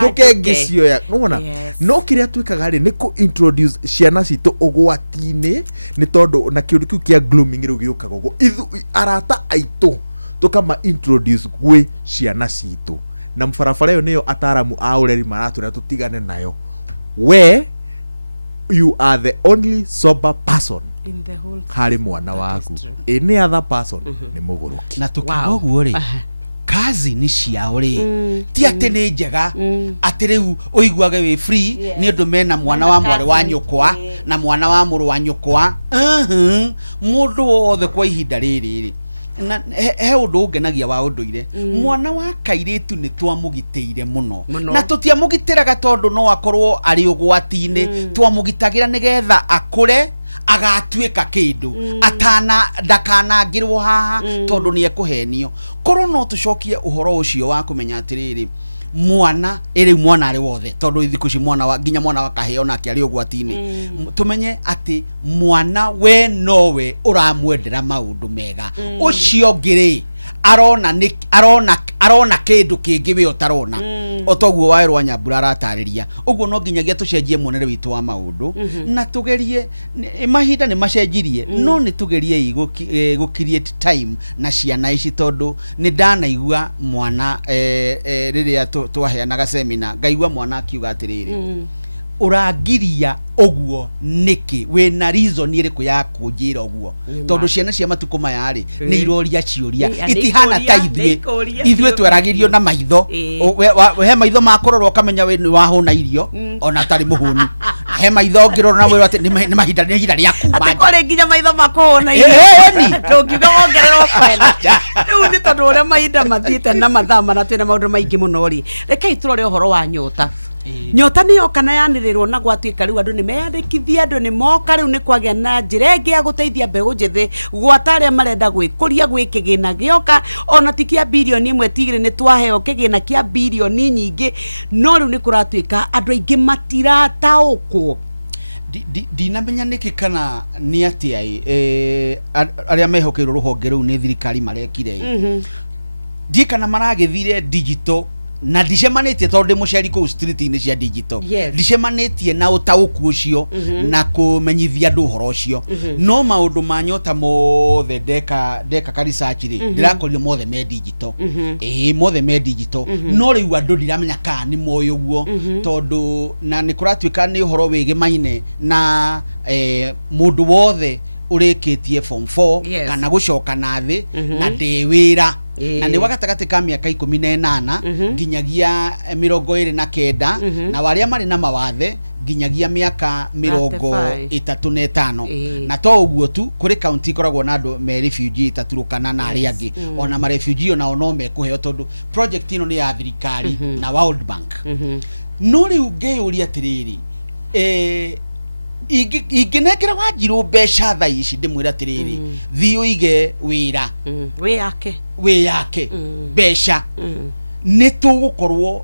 njuke ngicioya nona no kiria twikaga ri ni ku introduce ciana citu ugwati-ini ni tondu na kiundu kiu kia glooming riu giukaga uguo ithu arata aitu tukama introduce gwe ciana citu na mfarafara yo niyo ataramu a ureri maratwira tutigane nayo we you are the only sober person in the whole hari mwana waku any other person ni muguruki na tukiuga uguo ri kazi ni ciao ri ti ati ni njega ati riu uiguage wi free ni undu mena mwana wa mwari wa nyukwa na mwana wa muru wa nyukwa mundu wothe kwa ihinda riri na he undu ungenagia wa unduire mwana wa kairetu ni twamugiteire muno na tutiamugitiraga tondu no akorwo ari ugwati-ini twamugitagira nigetha akure agatuika kindu ndakanangirwo haha tondu ni ekuhenio korwo no tucokie uhoro ucio wa kumenya atiriri mwana ari wothe tondu ithiku ci mwana wa nginya mwana wa kaheo nake ari ugwati-ini tumenye ati mwana we nowe uramwendera maundu mega ucio ngiri arona kindu kingi we utarona otoguo wairwa Nyambura aratariria uguo no nginyagia tucenjie muonere witu wa maundu na tugerie mahinda ni macenjirie no ni tugerie go create time na ciana ici tondu ni ndanaigua mwana riria twaheanaga seminar ngaigua mwana akiuga atiriri urangiria oguo niki we na reason iriku ya kunjira oguo tondu ciana cia matuko maya ri ni iroria ciuria itihana ta ithwe tweragirio na maitho he maitho makororwo kamenya we ni wahuna irio ona tari muhuni he maitho ngirora na we ati ni mahinda ria kuma ati kore nginya maitho makuhuna irio tungiuga wongererwo kwena riu ni tondu uria mahinda mathiite na mathama na twina maundu maingi muno ri rekei turore uhoro wa nyota nyota niyo kana yanirirwo na gwatuika riu andu ni meyandikithia andu ni moka riu ni kwagia na njira ingi ya guteithia mbegu njithi gwata aria marenda gwikuria gwi kigina gioka ona tikia bilioni 1 tigire ni twaheo kigina kia bilioni nyingi no riu ni kuratuika andu aingi matirataukwo dinamenya niki kana ni ati aria mehokeirwo ruhonge riu ni thirikari marekire di kana maragithire digital na ndicemanĩtie tondũ mũciari kũu street-inĩ cia digital ndicemanĩtie na ũtaũku ũcio na kũmenyithia andũ ũhoro ũcio no maũndũ ma nyota mothe ndeka ka research rĩ ndĩrakorire mothe me digital mothe me digital no rĩu andũ ndiramenya kana nĩ moyo guo tondũ na nĩ kũratuĩka nĩ ũhoro wĩgĩmaine na mũndũ wothe ũrĩkĩtie form 4 kana gũcoka na thĩ na ndĩ wĩra na nĩ wagatagatĩ ka mĩaka 18 nginyagia 29 na warĩa marĩ na mawathe nginyagia mĩaka 35 na to ũguo tu kũrĩ county ikoragwo na andũ me refugee taturũkana na arĩa angĩ ona ma refugee ona no mekũheo tondũ project ĩno nĩ ya thirikari na World Bank no rĩu ngĩyũria atĩrĩrĩ ingĩnengera Wanjirũ mbeca thaa ici ndĩmwĩra atĩrĩrĩ thiĩ ũige wĩra wĩ yake mbeca nĩ tũgũkorwo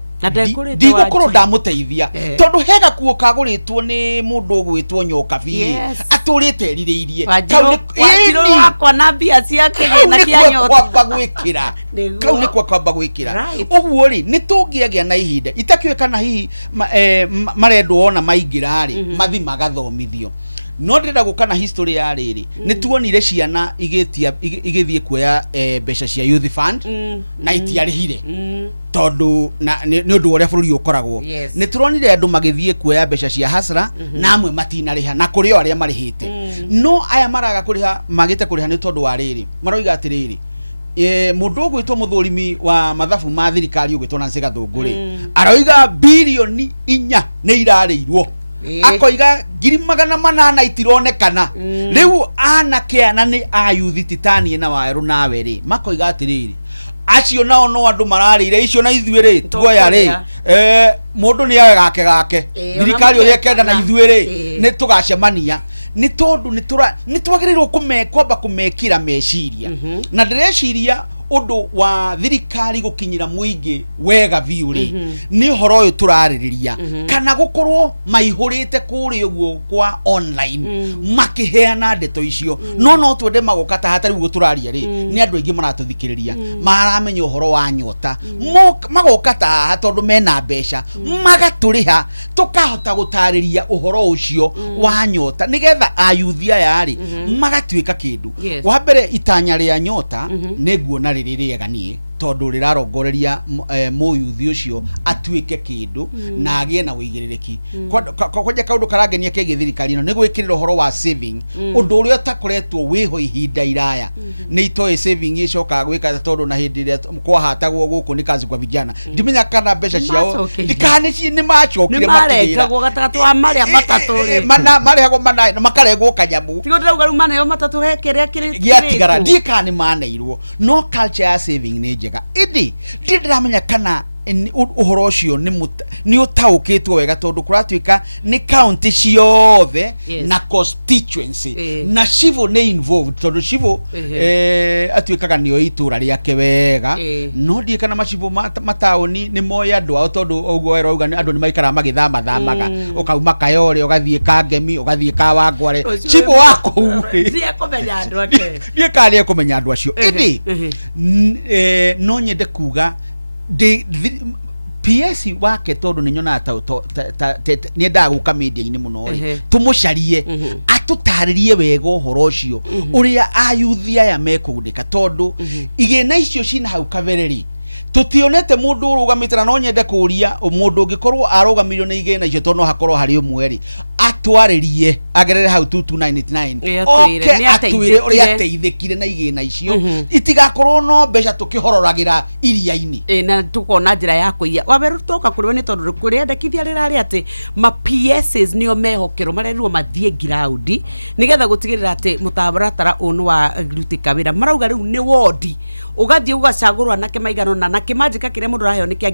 ndigũkorwo ndamũteithia tondũ he gakuo kagũrĩtwo nĩ mũndũ ũgwĩtwo nyoka biĩ atũrĩte erirĩirie Wanjirũ wakwa na mbia cia kĩgĩna kĩa nyota kwamba gwĩkĩra kau nĩkwo kwamba gwĩkĩra ũguo rĩ nĩ tũngĩagĩa na ihinda itakĩũĩ kana hihi marendwo ona maingĩra rĩ mathi magathomithio no ndĩrenda gũka na history ya rĩrĩ nĩ tuonire ciana igĩthiĩ kuoya mbeca cia youth fund na itiarĩhire tondũ nĩ ũndũ ũrĩa bũrũri ũkoragwo nĩ turonire andũ magĩthiĩ kuoya mbeca cia hasra na amwe matinarĩha na kũrĩ o arĩa marĩhĩte no aya maraga kũrĩha magĩte kũrĩha nĩ tondũ wa rĩrĩ maroiga atĩrĩrĩ mũndũ ũgwĩtwo mũthũrimi wa mathabu ma thirikari ũgwĩtwo Nancy Gathũngũ rĩ aroiga bilioni 4 nĩ irarĩirwo akoiga 800 itironekana rĩu anake ana nĩ ayuthi titanie na Waĩrũ nawe rĩ makoiga atĩrĩrĩ acio nao no andũ mararĩire icio na ithuĩ rĩ tuoya rĩ mũndũ nĩ awe gake thirikari ũrĩa kenda na ithuĩ rĩ nĩ tũgacemania nĩ tondũ nĩ twagĩrĩirwo kwamba kũmekĩra meciria na ndĩreciria ũndũ wa thirikari gũkinyĩra mũingĩ wega biũ rĩ nĩ ũhoro ũyũ tũrarĩrĩria kana gũkorwo maihũrĩte kũrĩa ũguo kwa online makĩheana ndeto icio no twende magoka ta hatarĩ ũguo tũraria rĩ nĩ andũ aingĩ maratũthikĩrĩria maramenya ũhoro wa nyota magoka ta haha tondũ mena mbeca magatũrĩha tũkahota gũtarĩria ũhoro ũcio wa nyota nĩgetha ayuthi aya rĩ magatuĩka kĩndũ wa mbere itanya rĩa nyota nĩ nguona rĩrĩega niĩ tondũ rĩrarongoreria mũyuthi ũcio atuĩke kĩndũ na agĩe na wĩigĩrĩrĩki kwanja kaũndũ karangenia kĩgiĩ thirikari ĩno nĩ gwĩkĩrĩra ũhoro wa saving ũndũ ũrĩa ũtakoretwo wĩho ihinda iraya nĩ itoĩ saving ĩcokaga gwĩka tondũ na hĩndĩ ĩrĩa kwahatagwo gũkũ nĩ kazi kwa vijana ndimenya kana mbeca ciao nĩ macokire maregagwo gatagatĩ wa marĩa matatũ rĩ marehagwo makarengwo kanyamũ tigo ndĩrauga rĩu maneo matatũ he kĩrĩa gĩatigara ndikana nĩ maneirwo no culture ya saving nĩ njega ĩndĩ ndĩramenya kana ũhoro ũcio nĩ ũtaũkĩtwo wega tondũ kũratuĩka nĩ county ciothe na constituency na civil nĩ involved tondũ civil atuĩkaga nĩo itũra rĩake wega no ndiĩ kana macivil mataũni nĩ moya andũ ao tondũ ũguo ũrauga andũ nĩ maikaraga magĩthamaga ũkauma Kayole ũgathiĩ Kangemi ũgathiĩ Kawangware civil wako ndiĩ kana nĩ ekũmenya andũ acio ĩndĩ no nyende kuga PS wake tondũ nĩ nyonaga nĩ endaga gũka media-inĩ mũno tũmũcarie atũtarĩrie wega ũhoro ũcio ũrĩa ayuthi aya mekũgunĩka tondũ igĩna icio cina hau kabere-rĩ tutionete mũndũ ũrũgamĩte na no nyende kũria mũndũ ũngĩkorwo arũgamirio nĩ igĩna icio tondũ no hakorwo harĩ ũmwe rĩ atwarĩrie agerere hau 2299 oke atwĩre ũrĩa ateithĩkire na igĩna icio itigakorwo no mbeca tũkĩhororagĩra iria-inĩ na tukona njĩra ya kũiya Waweru toka kũrĩwe nĩ tondũ kũrĩendekithia rĩrarĩ atĩ ma PSs nĩo mehokerwo marerirwo mathiĩ ground nĩgetha gũtigĩrĩra atĩ mũtaratara ũyũ wa rutĩka wĩra marauga rĩu nĩ wodi ũgathiĩ ũgacagũrwo anake maigana na kĩmanjĩka kĩrĩa mũndũ araheo nĩ kĩa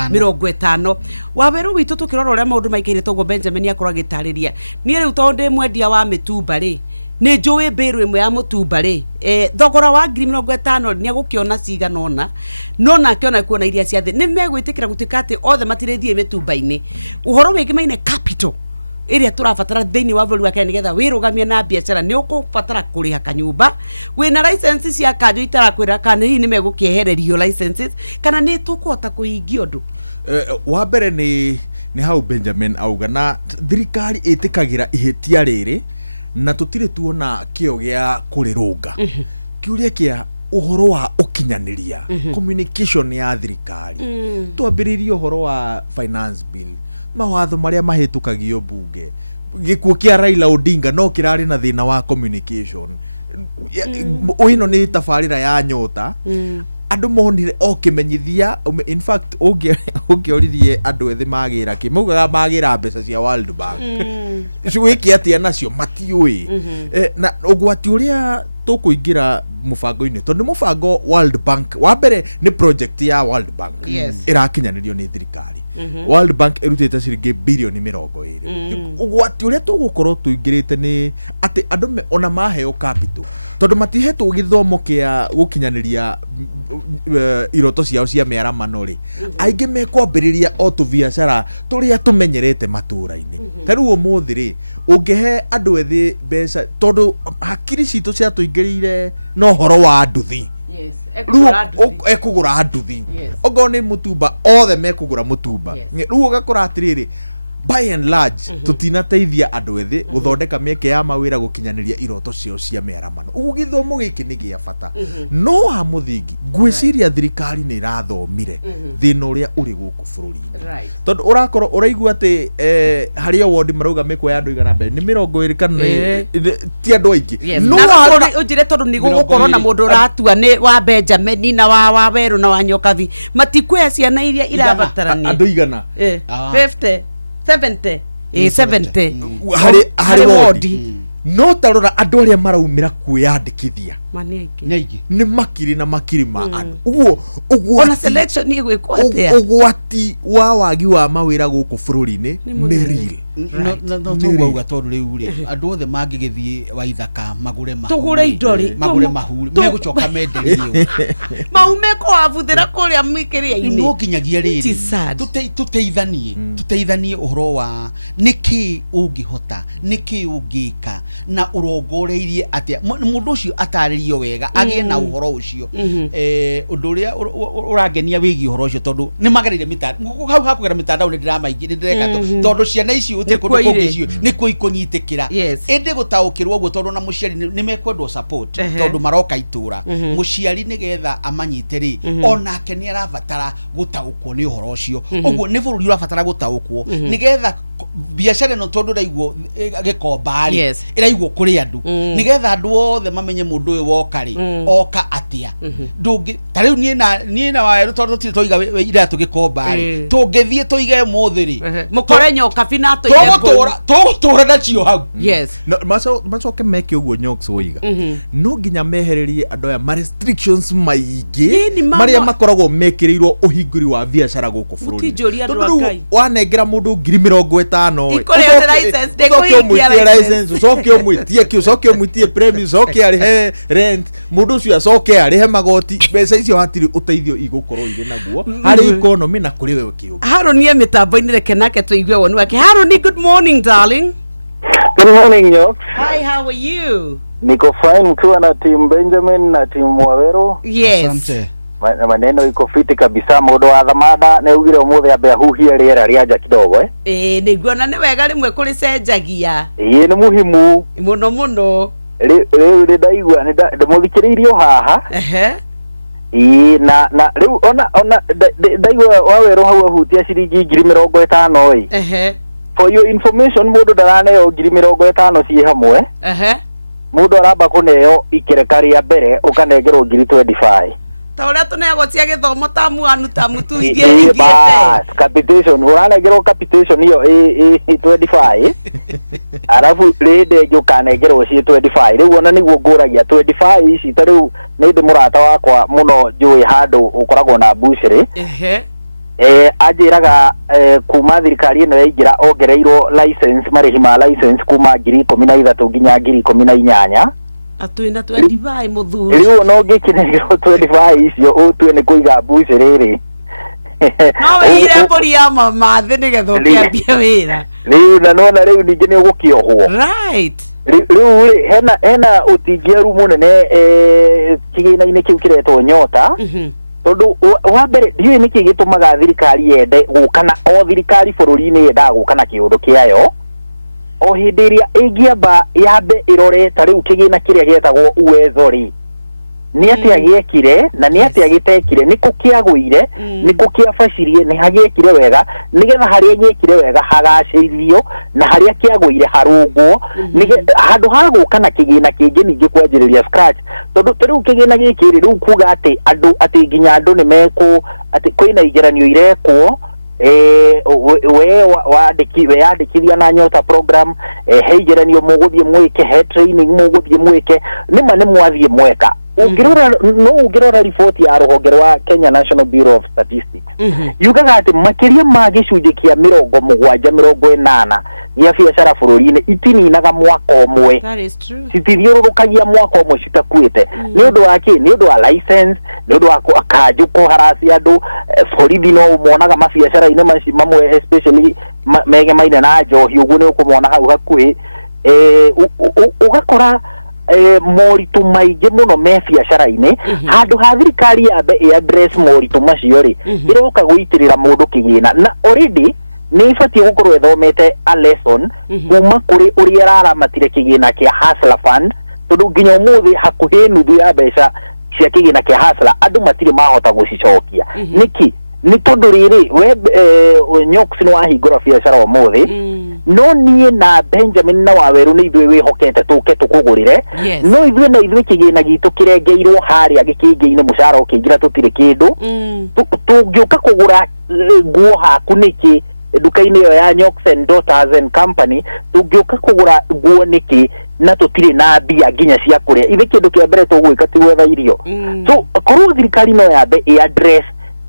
50,000 Waweru witũ tũkĩrora ũrĩa maũndũ maikĩrĩte ũguo Benjamin akorwo agĩtarĩria niĩ rĩu tondũ ndĩ mwendia wa mĩtumba rĩ nĩ njũĩ mbĩrũ ĩmwe ya mũtumba rĩ thogora wa 50,000 nĩ agũkĩona cigana ona no nake ona kuona iria cia thĩ nĩ megwĩtĩkĩra gũtuĩka atĩ othe matirĩthiĩ mĩtumba-inĩ ũhoro wĩgiĩ maine capital iria turabatara thiini wa bũrũri wa Kenya nigetha wirugamie na biacara ni ukubatara kuriha kanyumba wina license cia kanjo itarakwira kana hihi nimegukiehererio licenses kana ni tukuhota kuhingia undu wa mbere ni hau Benjamin auga na thirikari itikagira ihitia riri na tutire tuona kio gia kurirunga kiuria kia uhoro wa ukinyaniria communication ya thirikari twambiririe uhoro wa finance bill mawatho maria mahitukagio bunge gikuo kia Raila Odinga no kirari na thina wa communication oino ni tafarira ya nyota andu monire o kimenyithia in fact ungioririe andu ethi magira ki mugaga magira mbeca cia World Bank wiki atia nacio matiui na ugwati uria tukuingira mubango-ini tondu mubango World Bank wa mbere ni project ya World Bank irakinyanirio ni thirikari World Bank irutite ciringi bilioni 20 ugwati uria tugukorwo tuingirite ni ati andu ona maheo capital tondu matihetwo githomo kia gukinyaniria iroto ciao cia miaramano ri aingi mekwambiriria o tu biacara turia tumenyerete matura-ini taru umuthi ri ungihe andu ethi mbeca tondu hakiri citu cia tuingirire no horo wa nduthi ekugura nduthi ogo ni mutumba othe mekugura mutumba riu ugakora atiriri by and large tutinateithia andu ethi guthondeka mieke ya mawira gukinyaniria iroto cio cia miaramano ugu githomo giki ni gia bata no ha muthingi ngwiciria thirikari ni irathomire thina uria uri guku bururi-ini tondu urakoro uraigua ati hari award marauga meko ya andu igana mbere ni 20 kana ti andu aingi no ujire tondu ni gugukorwo na mundu uratua ni wa Benjamin na wa Waweru na wa Nyokabi matikwea ciana iria irabatarania andu igana 50 70 hari wodi no tarora andu aria maraumira kwiyandikithia ni makiri na makiri ma andu uguo ona selection ni gwikwo atia ugwati wa wagi wa mawira guku bururi-ini ni real no tuguga tondu riu ri andu othe mangigithie wa ithaka magure mahu tugure indori magure mahu megucoka menderio maume ko abuthira kuria mikiria-ini no kinyagia riri tuteithanie uhoro wa niki ungihota niki ungika na urongoreirie atia mundu ucio ataririo wega agie na uhoro ucio undu uria urangenia wigi uhoro ucio tondu ni magereire mitandao hau hakugera mitandao ni ndiramaingi ni ndireka tondu ciana icio uti kundu kungicio ni kuikunyitikira indi gutaukirwo uguo tondu na muciari ni mekwendwo support tondu maroka itura muciari nigetha amanyite ri onake ni arabatara gutaukwo ni uhoro ucio uguo ni bururi urabatara gutaukwo nigetha biacara no tondu raiguo gikombari iraiguo kuri andu nigetha andu othe mamenye mundu uyu woka ri oka atia ndungi tariu nie na Waweru tondu tiri toiga ira tugikombari tungithie toige muthi ri mukore Nyokabi na tugutura nacio hau macoke meke uguo Nyoks woiga no nginya mehererie andu aya ma restrictions maingi maria makoragwo mekirirwo uhinguri wa biacara guku bururi tondu wanengera mundu 50,000 license ucoke umwitie ki ucoke umwitie premise ucoke arihe rent mundu ucio acoke arihe magoti mbeca icio hatiri uteithio igukorwo iri naguo hari economy na kuri wewe kiumbe Haronie mitambo-ini reke nake tuigue wonu wake Haronie good morning darling good morning Nyoks hi how are you niko fine mkiwa na team Benjamin na team Waweru yes asante maneno iko fiti kabisa mundu wa thamada ne ugire umuthe ambe ahuhie riera rianja kidogo niguona ni wega rimwe kuri cenjagia ni muhimu muno riu ndaigua ndimuthikireirio haha na riu ona ndaigua Waweru hau ahutia ciringi 50,000 for your information mundu ndaraneo 50,000 ci hamwe mundu aramba kuneo ikireka ria mbere ukanengerwo 25,000 ta uria tunego cia githomo tamu tu igite capitation uranengerwo capitation iyo 25 arafu rinde njukanengerwo ci 25 riu ona niguo nguragia 25 ici ta riu ni ndi murata wakwa muno njui handu ukoragwo na buciri ajiraga kuma thirikari ino yaingira ongereirwo license marihi ma license kuma 13 nginya 18 atwina 25 muthuri riu no ngikinegero 25 icio utwe ni kuiga buciri ri no ire mburi ya mama thini getho kiambia wira riu na nona riu ningi ni gukiohwo right riu hena utingiaru munene kigina-ini kiu kiretwo nyota tondu wa mbere ndiwe niki gitumaga thirikari yende gukana o thirikari bururi-ini yenda gukana kiundu kiayo o hindi iria ingiamba yambe irore ta riu kigina kiria gietagwo uwezo ri ni atia giekire na ni atia gitekire niko kiagwire niko kiabacirie ni hagiekire wega nigetha haria giekire wega hagacirithio na haria kiagwire harungwo handu hagukana kigina kingi ningi kwanjiriria scratch tondu riu kigina giki riu kuga ati nginya andu ni meko ati kwina igeranio irekwo we yandikithia na nyota program he igeranio muguthie mwike he training muguthie mwike nima ni mwathie mweka ungirora riboti ya ruhonge rwa Kenya National Bureau of Statistics yugaga ati makiria ma gicunji kia 70-80 gĩa biacara bururi-ini itininaga mwaka omwe citithiũrũrũkagia mwaka omwe citakuĩte nĩ ũndũ wa kĩ nĩ ũndũ wa license nĩ ũndũ wa kanjũ kũharacia andũ borithi no ũmonaga mabiacara-inĩ maci mamwe especially megemaine na njohi ũguo nĩ ũkũmona hau hakuhĩ ũgakora moritu maingi muno me biacara-ini handu ha thirikari yambe address moritu macio ri iroka guitirira mundu kigina na already ni ibatie gukorwo ethomete a lesson kuma kuri uria araramatire kigina kia hustler fund tondu nginya umuthi hakuhi nuthu ya mbeca cia kigina kia hustler andu matire mahota gucicokia niki ni tondu riri we Nyox ni wahingura biacara umuthi no nie na Benjamin na Waweru ni ithwe wihokete tuke tukugurire no ithwe na ithwe kigina gitu kirengeirwo haria gikingi-ini mucara ukingira tutire kindu tungiuka kugura nguo haku niki duka-ini iyo ya Nyox and Daughters and Company tungiuka kugura nguo niki na tutire na mbia nginya cia kuria ithe kindu kia mbere tugwika ti gwetha irio so korwo thirikari no yambe address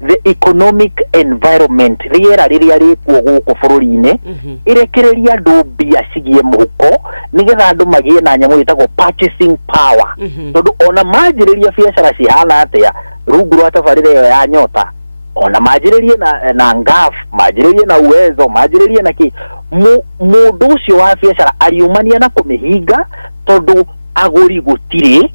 the economic environment riera riria rikuo guku bururi-ini irekereria andu mbia cigie muhuko nigetha andu magie na nyamu itagwo purchasing power tondu ona manjiriria biacara cihana atia rungu rwa tabarĩra iyo ya nyota ona manjiririe na ngaf manjiririe na uwezo manjiririe na ki mundu ucio wa biacara ariumania na kumihinga tondu aguri gutire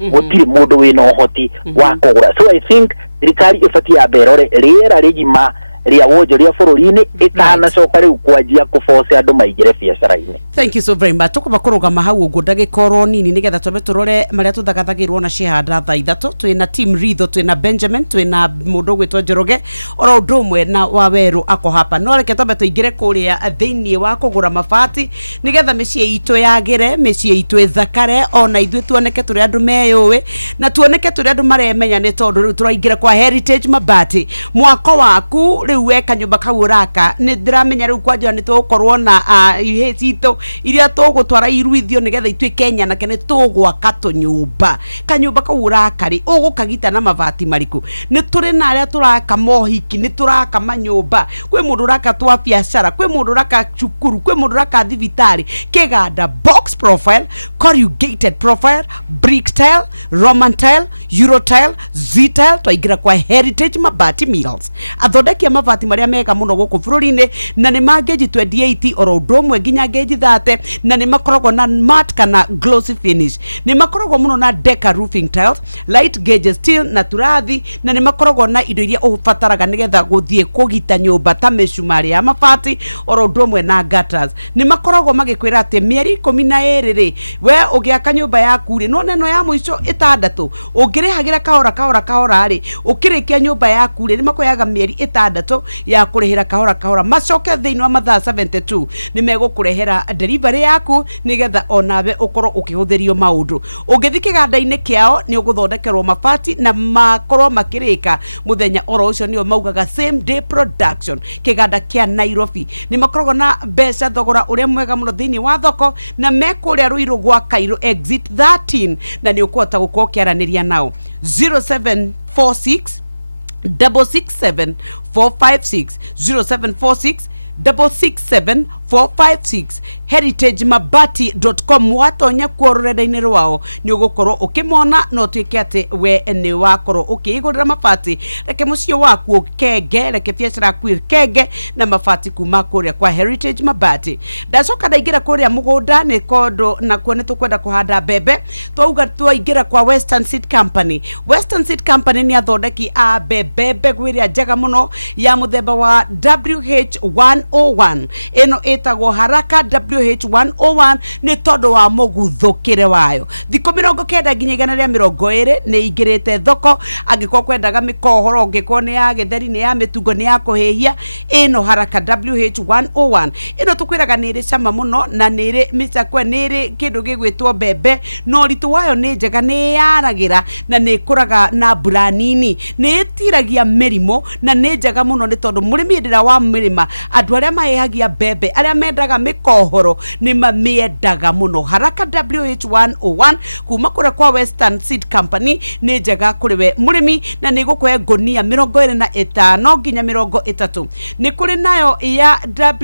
mundu wina uhoti wa kugura so I think thirikari ibatie ya berore riera rigima ria wonjoria bururi-ini itanacoka riu kwanjia kuforce andu maingire biacara-ini. Thank you so very much. Tukuba kurugama hau uguo ndagika oro nini nigetha twambe turore maria tuthagathagirwo na cihanda thaa ithatu twina team Ritho twina Benjamin twina mundu gwitwa Njoroge oro undu umwe na Waweru ako hapa no reke twambe tuingire kuria thiini wa kugura mabati nigetha micii itu yagire micii itu ithakare ona ithui tuoneke turi andu meyuwi na tuoneke turi andu maremenya ni tondu riu turaingira kwa Heritage Mabati mwako waku riu weka nyumba kau uraka ni ndiramenya riu kwanja ni tugukorwo na ihe cito iria tugutwara iruithio nigetha itwe Kenya na kene tugwaka tunyumba kanyumba kau uraka ri ugukagita na mabati mariku ni turi na aria turaka mohiki ni turaka manyumba kwi mundu uraka twa biacara kwi mundu uraka cukuru kwi mundu uraka thibitari kiganda box profile corrugated profile brick tile roman tile euro tile z tile twaigira kwa Heritage Mabati Mills athondekia mabati maria mega muno guku bururi-ini na ni mangeji 28 oro ndomwe nginya ngeji 30 na ni makoragwo na matte kana glossy finish ni makoragwo muno na deca roofing tiles light gauge steel na turathi na ni makoragwo na indo iria ufataraga nigetha guthie kugita nyumba ta mecumari ya mabati oro ndomwe na gutters ni makoragwo magikwira ati mieri 12 ri we ugiaka nyumba yaku ri no neno ya muico 6 ungirihagira kahora ri ukirikia nyumba yaku ri ni makoyaga mieri 6 ya kurehera kahora macoke thiini wa mathaa 72 ni megukurehera delivery yaku nigetha onawe ukorwo ukihuthirio maundu ungithi kiganda-ini kiao ni uguthondekerwo mabati na makorwo makirika muthenya oro ucio nio maugaga same day production kiganda kia Nairobi ni makoragwo na mbeca thogora uria mwega muno thiini wa thoko na mekuria Ruiru gwa Cairo exit 13 na ni ukuhota gukorwo kiaraniria nao 0746 667 456 0746 667 456 heritagemabati.com watonya kuororeda-ini rwao ni ugukorwo ukimona no twike ati we ni wakorwo ukigurira mabati reke mucio waku ukenge reke biashara yaku ikenge na mabati kuma kuria kwa Heritage Mabati. Ndacoka ndaingira kuria mugunda ni kondo na kuone tukwenda kuhanda mbembe twauga twaingira kwa Western Seed Company. Western Seed Company ni athondeki a mbembe gwiria njega muno ya muthemba wa WH101. Eno etagwo haraka WH101 ni tondu wa muguthukire wayo. Thiko 90 nginya 120 ni ingirite thoko angikwo kwendaga mikohoro ngikwo ni ya githeri ni ya mitungo ni ya kuhehia eno haraka WH101. Eno tukwiraga ni ri cama muno na ni ri micakwe ni ri kindu gigwitwo mbembe no ritu wayo ni njega ni yaragira na ni kuraga na mbura nini ni itiragia mirimo na ni njega muno ni tondu murimi ndira wa mirima andu aria mahehagia mbembe aria mendaga mikohoro ni mamiendaga muno. Haraka WH101 kuma kura kwa Western Seed Company ni njega kuriwe murimi na ni gukwe ngonia 25 nginya 30. Ni kuri nayo ya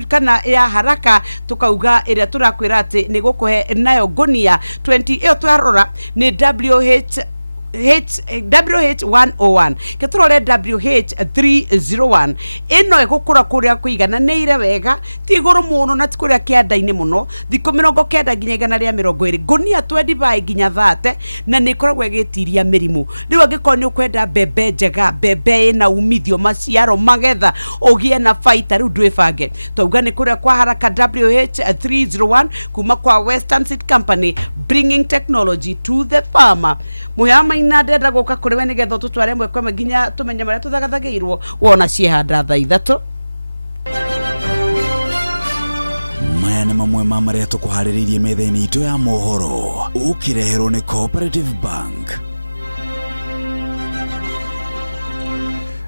kana ya haraka tukauga iria turakwira ati ni gukwe nayo ngonia 20 iyo twarora ni WH101 keturore WH301 eno egukura kuria kuigana neire wega tiguru muno na tikuria kianda-ini muno thiko 90 nginya 120 ngonia 25 nginya 30 na nikoragwo egitiria mirimu riu angikoni ukwenda mbembe njega mbembe na umithio maciaro magetha ugie na faita riu ndwibange twauga ni kuria kwa haraka WH301 kuma kwa Western Seed Company, bringing technology to the farmer. Muhama ina ndenda guka kuri we nigetho tutware mwe kwa nginya tumenye maria tuthagathagiirwo wona ciehanda thaa 3. Maya nĩ mamwe ma maria tukuharĩrĩirie metha-inĩ itu ya mohoro ukireherwo ni Cooperative Bank.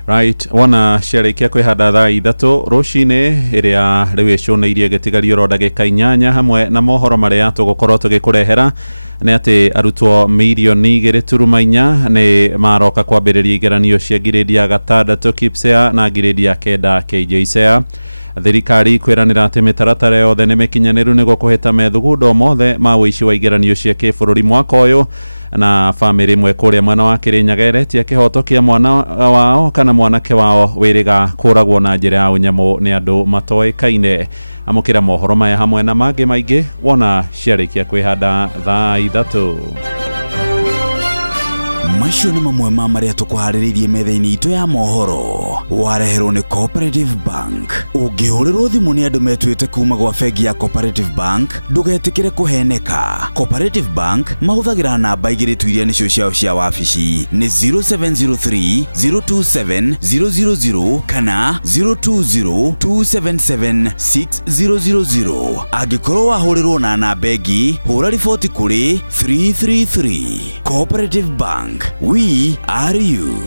Right, wana ciarĩkia kwĩhanda thaa 3 rũcinĩ ĩrĩa rĩu ĩcũnĩirie gĩtigario ro ndagĩka 8 hamwe na mohoro marĩa tũgũkorwo tũgĩkũrehera nĩ atĩ arutwo milioni 2.4 nĩ maroka kwambĩrĩria igeranio cia ngirĩndi ya 6 KPSEA na ngirĩndi ya 9 KJSEA. Thirikari kwiranira ati mitaratara yothe ni mikinyaniru nigo kuhita methugundo mothe ma wici wa igeranio cia kibũrũri mwaka uyu na family imwe kuria mwana wa Kirinyaga eretie kihoto kia mwana wao kana mwanake wao wiriga kuragwo na njira ya unyamu ni andu matoikaine. Amukira mohoro maya hamwe na mangĩ maingĩ wona ciarĩkia kwĩhanda thaa 3. Macio nĩ mamwe ma maria tukuharĩrĩirie metha-inĩ itu ya mohoro wareherwo ni Cooperative Bank. Ũngĩhũrĩrwo thimũ nĩ andũ metuĩte kuma gwa bengi ya Cooperative Bank ndũgetikire kuheneka. Cooperative Bank mahũthagĩra namba igĩrĩ tu iria nĩcio ciao cia wabici ni 0703 027 000 kana 020 277 6000. Angĩkorwo wahũrĩrwo na namba ĩngĩ hũra riboti kũrĩ 333. Cooperative Bank, we are you.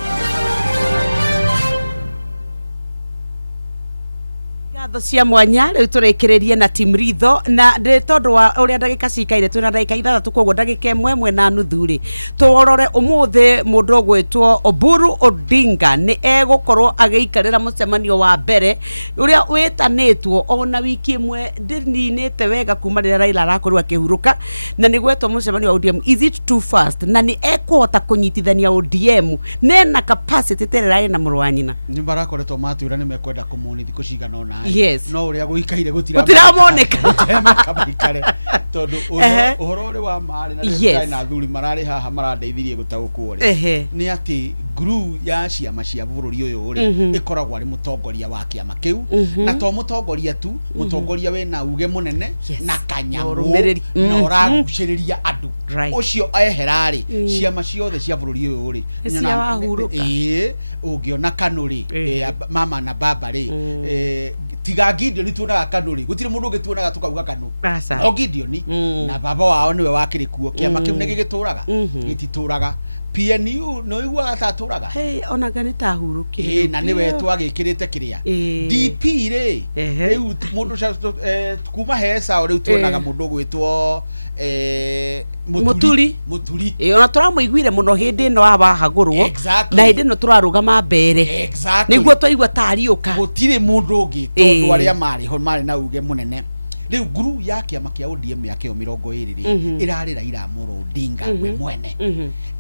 Ngatho cia mwanya riu turekererie na team Ritho na tondu wa uria ndagika cikaire twina ndagika 6 koguo ndagika 1 na nuthu ri tuorore umuthi mundu ogwitwo Oburu Odinga ni egukorwo ageikarira mucemanio wa mbere uria witanitwo ona wiki imwe ndininite wega kuma rira Raila arakorwa akihuruka na ni gwetwo mucemanio wa ODM. Is it too fast? Na ni ekwota kunyitithania ODM nena capacity terera na murwanyina ni barakoretwo matwira ni mekwenda kumuni thiko cigana ona. Yes. No uria guikaire gutira moneka kabikare tondu uhoro uri wa mari na yes. Na thuri marari haha marandeithirie gutagukwo ri ni ati guru ya ciama cia bururi uyu ri ikoragwo ari mutongoria wa kiama kiu na to mutongoria tu mutongoria we na uge munene na kanyamu na uraguciriria andu ucio eherari ciama ciothe cia bururi uyu ri ungiona kanuri mama na baba ri tiga Gideon tuonaga kanuri gutire mundu ungituonaga tukauga kanu no Gideon na baba wao niwe wakirikuo kiama kiu nigigituraga gitituraga PNU no igwa gaturaga ona gani ta hurukire na niwe twagikirite kiria DP ri riu mundu kuma hesa riu tuonaga mundu gwitwo muturi ona turamuiguire muno hindi no abahagurwo na hindi no turarugama mbere niguo twaigua tariuka gutire mundu ungi tondu aria mari ho mari na uge munene riu guru ya kiama kia ODM ya kio 20 irari Raila Amolo Odinga we mwene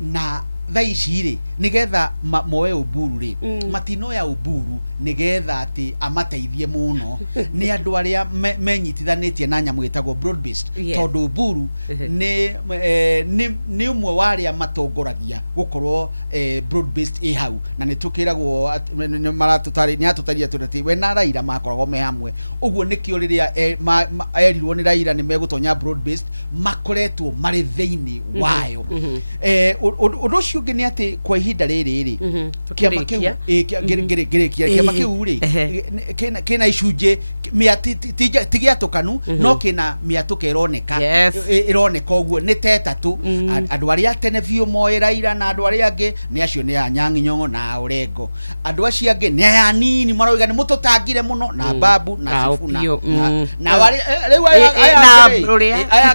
na thaici ri nigetha moe Uburu ri matino ya Uburu nigetha ati amateithie muno ni andu aria menyitithanitie na nyamu gitagwo broad based tondu Uburu ni umwe wa aria matongoragia gukorwo broad based hau na nitukiragwo maratutari ni atutaria turati we na Raila makoragwo me hamwe uguo nikio riria erirwo ni Raila ni megutonya broad based makoretwo mari theini wayo undu ucio ungi ni ati kwa ihinda riri kiama kiu kiama kiu ri kina icunje tigiatukanu no kina miatuka ironeka uguo ni tetatu andu aria tene biu moe Raila na andu aria angi ni acio ni Anyang'i Nyong'o na Orengo andu acio angi ni anini maroiga ni mututangire muno na Babu na Sifuna na riu aya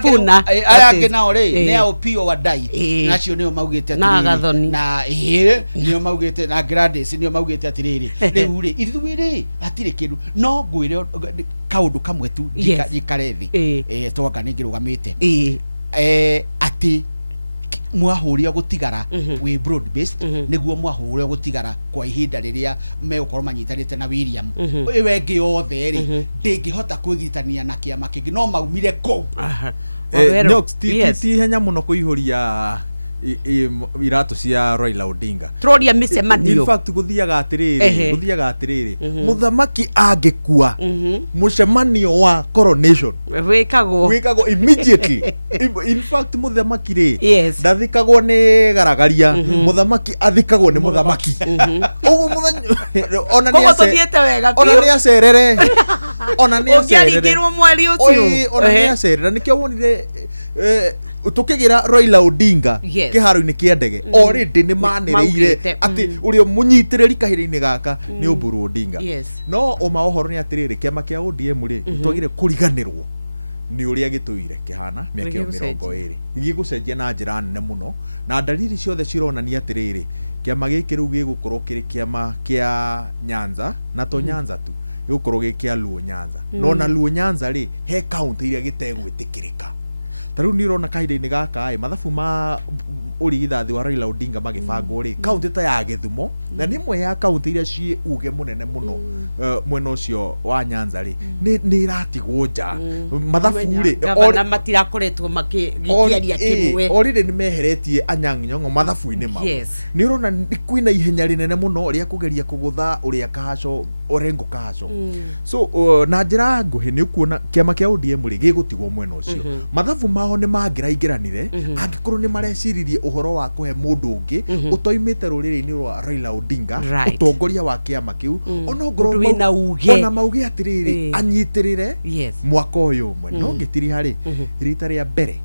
angi nao ri ni Opio Wadai nacio nio maugite na nio maugite na Gladys nio maugite atiriri riu ri ithuiri atire kindu no ngwire kaundu kamwe tu gikarethi twaga ningirugamite ati mwahuria gutigara we broad based niguo mwahuria gutigara kwa ihinda riria megukorwo manyitanite na William wengi othe ri ndingihota kwigitania na kiama kingi no maumire ko Nox ti henya muno kuihuria iratu cia Raila Odinga troria micemanio in fact guthiaga atiriri muthamaki angekua mucemanio wa coronation wikagwo immediately in fact muthamaki ri ndathikagwo ni garagaria muthamaki athikagwo ni muthamaki ugu ona ni acerere ona ni acerere mwari ucio ona ni acerere nikio wonire tukigira Raila Odinga kiharo-ini kia ndege already ni manireire ati urio munyitiriri kahiri-ini gaka ni Uburu Odinga no uma uhoro ni atiriri kiama kia ODM ri twagire kuriganirwo ni uria gituire kihana miaka 20 gigucenjia na njira nene muno na dalili ciothe cironania atiriri kiama giki riu gigukorwo kiri kiama kia Nyanza na to Nyanza tu gigukorwo gikia Luo Nyanza no na Luo Nyanza ri he county iria gitegwitikirika taru ni rona kahinda-ini gaka mathabu ma urigithathi wa Raila Odinga magibangwo ri county ta ya Githumo na ni mwe ya county iria ci uge munene muno mwena ucio wa Nyanza ri ni iratigwo nja mathabu ri ona matirakoretwo makiaria kimwe already ni meheretie Anyang'i Nyong'o mathabu-ini mau ni rona kwina ihenya rinene muno ria kugeria kugutha uria Kahaco Orengo Kahaco so na njira nguhi ni ukuona kiama kia ODM ri gigutigwo mwena ucio mathabu mao ni mangiraingiranire angikorwo ni mareciririe uhoro wa kuhe mundu ungi utoimite ruriri-ini rwa Raila Odinga utongoria wa kiama kiu ona ngorwo ona mauge atiriri anyitirire mwaka uyu umwe no ngitiri hari rita ria mbere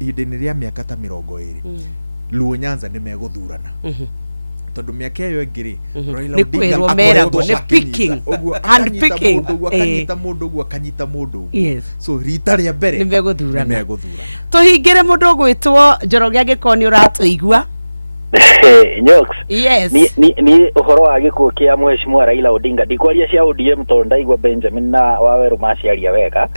ihinda-ini ria miaka ta 20 Luo Nyanza ni meguthurana tondu miaka iyo ingiri Raila Odinga akoretwo ni picking hand picking akanyita mundu uguo akanyita mundu uguo so rita ria mbere ni meguthurana tuhingire mundu gwitwo Njoroge angikoni uratuigua Nyox ni uhoro wa gikuo kia mheshimiwa Raila Odinga ndikwaria cia ODM tondu ndaigua Benjamin na Waweru maciaria wega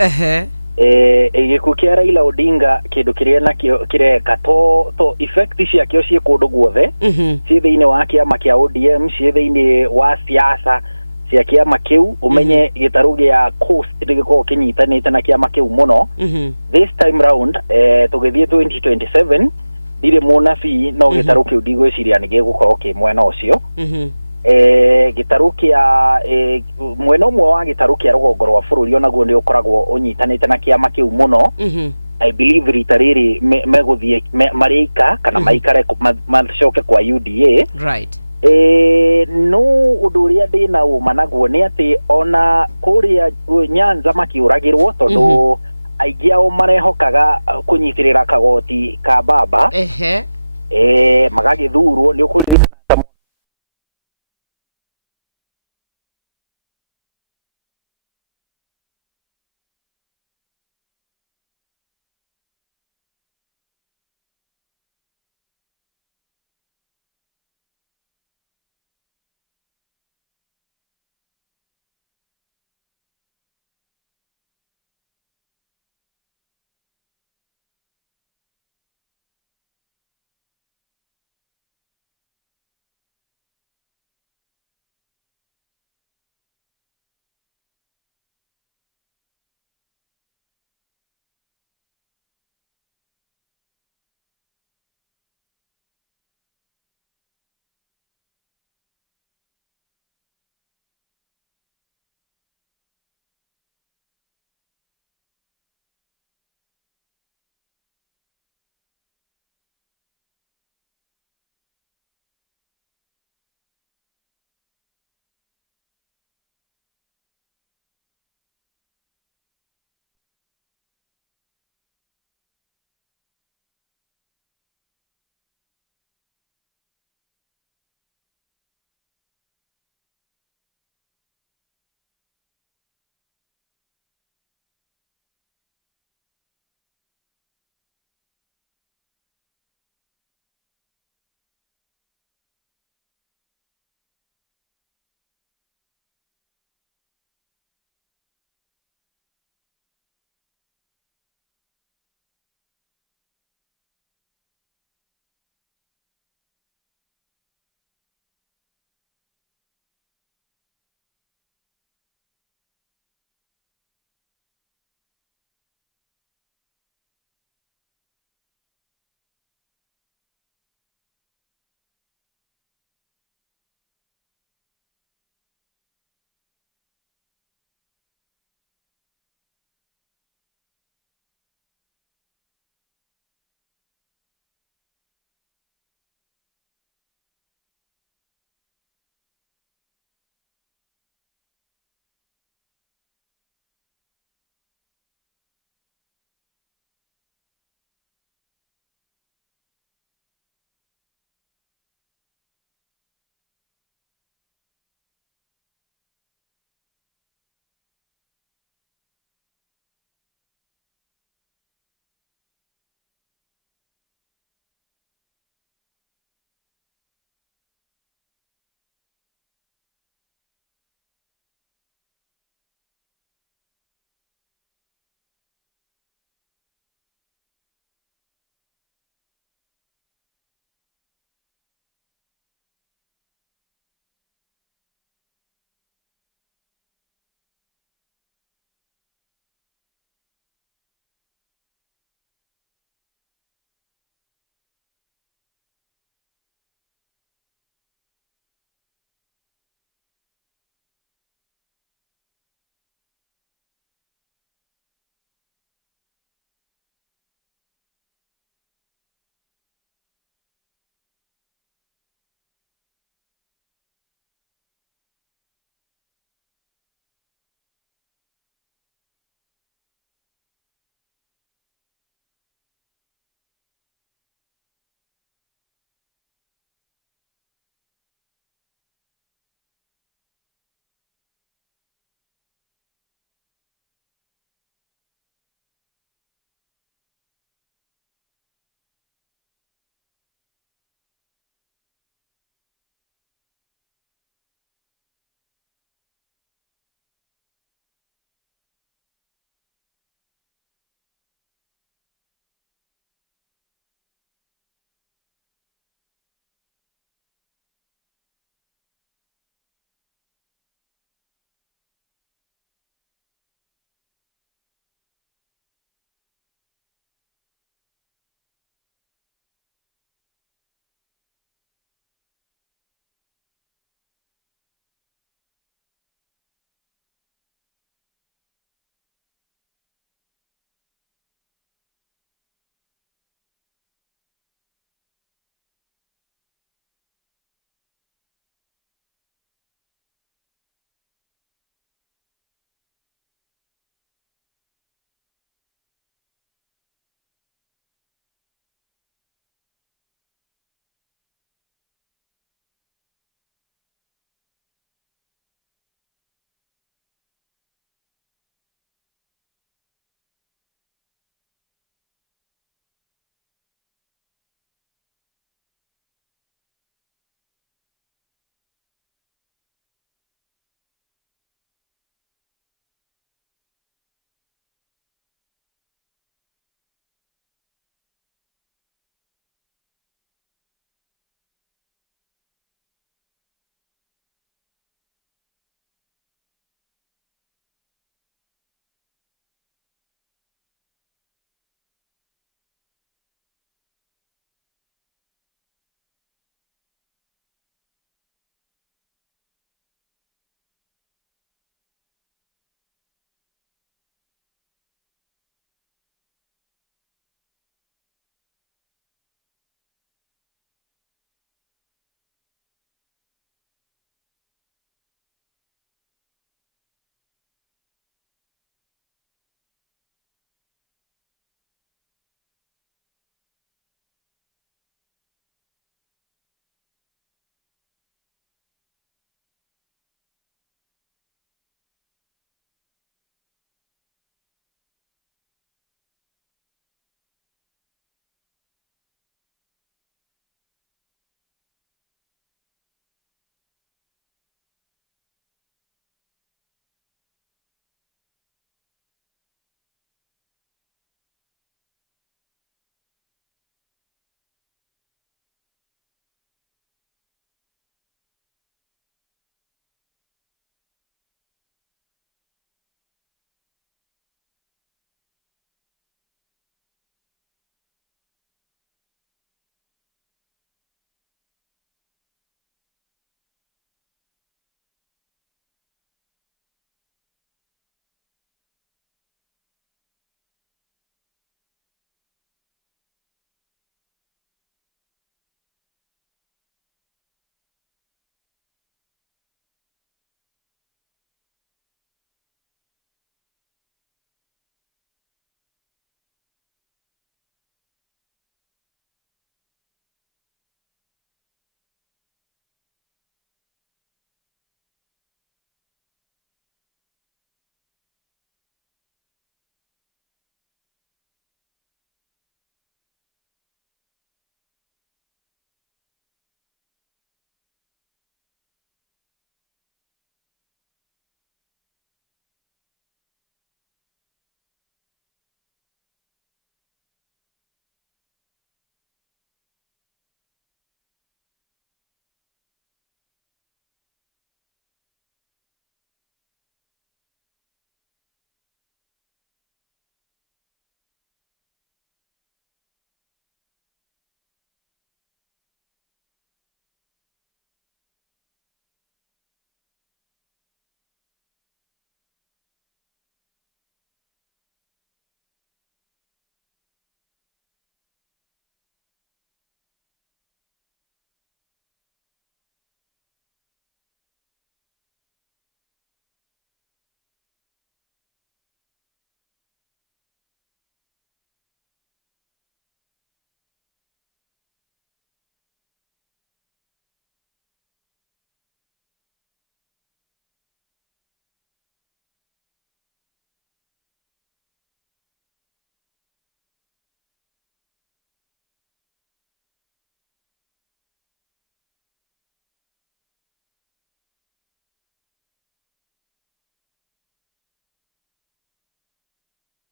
gikuo kia Raila Odinga kindu kiria nakio kireka to effect ciakio cie kundu guothe cie thiini wa kiama kia ODM cie thiini wa siasa cia kiama kiu umenye gitaru gia coast ndigiko kinyitanite na kiama kiu muno this time round tugithie 2027 dire munabi no gitaru kiu ndigwiciria ni gigukorwo ki mwena ucio gitaru kia mwena umwe wa gitaru kia rugongo rwa bururi onaguo ni ukoragwo unyitanite na kiama kiu muno I believe rita riri meguthie marika kana maikare macoke kwa UDA no undu uria ndina uma naguo ni ati ona kuria Nyanza makiuragirwo tondu aingi ao marehokaga kunyitirira kagoti ka baba magagithurwo ni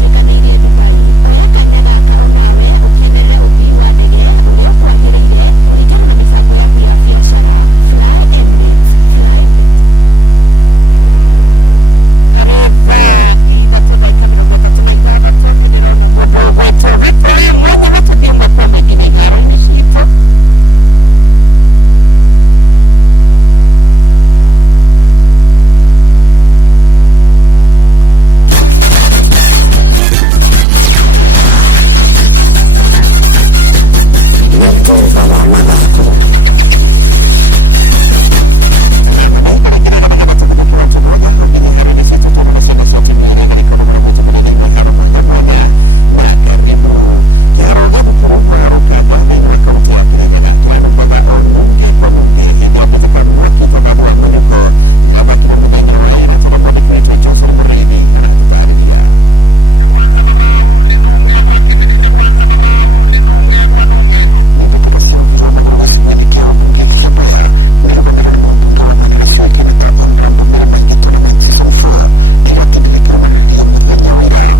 nituikaneirie Dubai. Oya kanya gaka onawe ukenerere uthii wa ndege uria ukwagiriire kuringana na mibango yaku ya biashara. Fly Emirates, fly bet. Aretha ithatå ndagä 36 nä ndä rona må ndå å gwä two referee mwenyewe tå thiä mwe kwa mwe nginya iharo-inä citå. nä tuva wa mathako Nama nä ihinda rä ngä rä getha tå gå thå kä wantu moja ho nginya iharo-inä citå tuone na ciana cia tumia ä rä garä kaå ndå mana gwä tumä rä thä inä wa iharo mwanya mwanya na karibu kä haro gä a thukuru wa Rukanga thä inä wa kauntä ya Kirinyaga kä ranungaga o nunge kwa nunge hä ndä ya mbä tä ka mwaki tathathi wa munyuko ä rä rathakirwo må thenya wa ira tondå mwandäki witå Johnson må rä ithi anatå tarä ria nä mbä tä ka cia mũbira wa magũrũ gĩcigo-inĩ kĩa ũmbunge kĩa Mwea nĩ rũgamĩrĩirwo nĩ mũmbunge wa Mwea ũrĩa ciũĩkaine ta Honorable Mary Maingi Tournament Season 4 na iratindĩra ikĩrũmanĩrĩrio mũthenya wa ira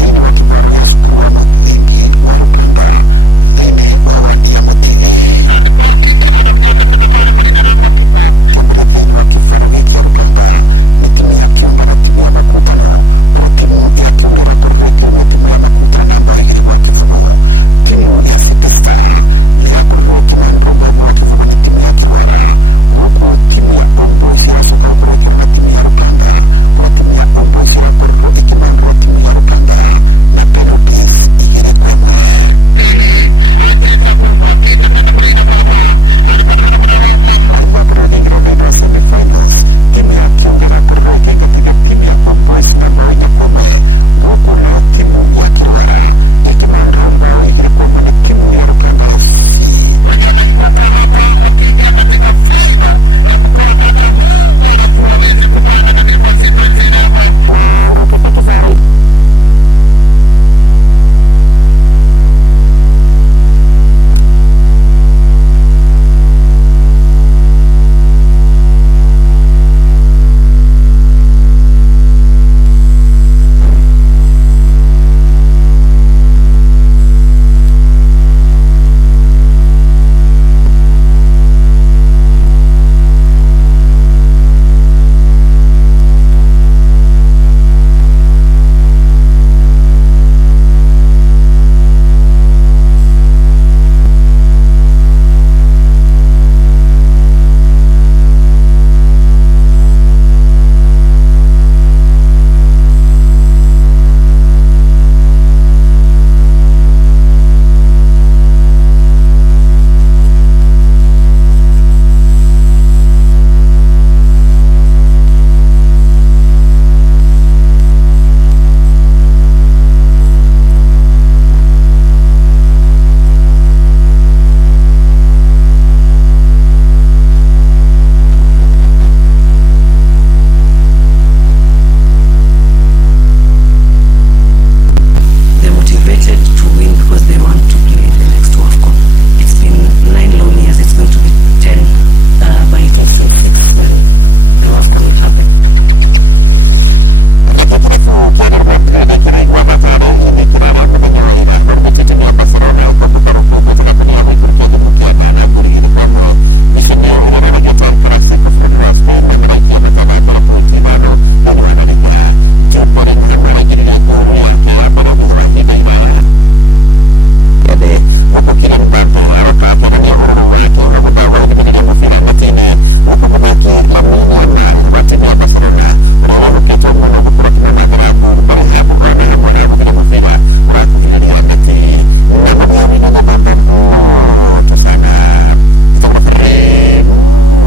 thĩinĩ wa kĩvaro gĩa cukuru wa mũthingi wa Rukanga thĩinĩ wa wandi ya Mũtithi. Kĩambĩrĩria thĩinĩ wa kĩvaro gĩkĩ kĩa Rukanga nĩ timu ya Kĩunga na timu ya Makutano kũrĩa timu ya Kĩunga ĩrakorirwo ĩkĩrũmia timu ya Makutano na mbao 2 gwa kĩbũgũ. Timu ya City Star ĩrakorirwo ĩkĩmandĩrwo mbao 1 gwa kĩbũgũ nĩ timu ya Kĩrwara, gũkũ timu ya Homeboys ĩracoka gũkorwo ĩkĩrũa na timu ya Rukanga kũrĩa timu ya Homeboys ĩrakorirwo ĩkĩmandĩrwo timu ya Rukanga na penalties 2-1. Arĩrakorirwo ĩkĩingĩra thĩinĩ wa semi-finals timu ya Kĩunga ĩrakorirwo ĩkĩingatithia timu ya Homeboys na mbao 4-1, gũkũ nayo timu ya Kĩrwara ĩkĩmandĩrwo mbao 2-1 nĩ timu ya Rukanga FC. Wenye wanaibuka hapa wakiingia katika final ya mkoa kata huu wanafu waweze kupanda katika constituency level. Na ngũkĩte kĩbaro kirabu kia Real Madrid kiraiguaga tarĩ ini kĩrarĩa mũthenya wa ira marumĩtie timu ya Barcelona ĩkomboka rũkũngũ ta gakunia gũikũrũkia thumu kĩa nda na ngũri 2-1. Mbicanio ĩrĩa ĩranagio ta El Clasico bũrũri wa Spain na maraikia matatha mbere point 5 thĩinĩ wa La Liga. Jude Bellingham araingĩririe ngũru yake ya mbere thutha wa ihinda iraya gũkũ Kylian Mbappe aroka akĩonania ũrũrũ wake wa gũthimĩrĩria mũbira neti-inĩ, gũkũ mũthaki Lamine Yamal wa timu ya Barcelona ũrĩa wĩhoketwo mũno gũkorwo akĩmamathĩra ngũru ndarĩ handũ ona hamwe araguthire mũbira ũrakuhĩrĩria neti na mũndũ haru-inĩ nĩ Bamba moto sana titakuta fari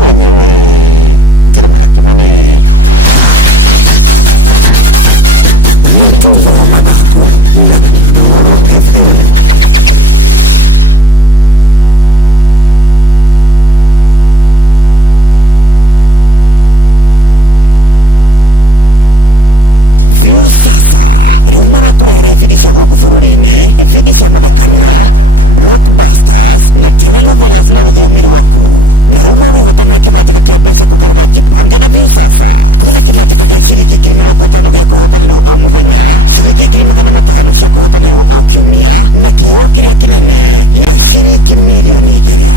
wenyewe Jeremiah Kimani. Tuva wa mathako na Inooro FM. Sasa riu marakurehera ibindi cia guku bururi-ini, ivindi cia mathekania, blockbusters na telenovelas na rũthiomi rwaku. Na rĩu no wĩhotanĩre kĩmanjĩka kĩa mbeca kũgerera Jipange na Viusasa. Kwĩna kĩmanjĩka gĩa ciringi 50,000 gĩa kwĩhotanĩrwo o mũthenya, ciringi 500,000 cia kwĩhotanĩrwo o kiumia, na kĩheo kĩrĩa kĩnene gĩa ciringi milioni 2.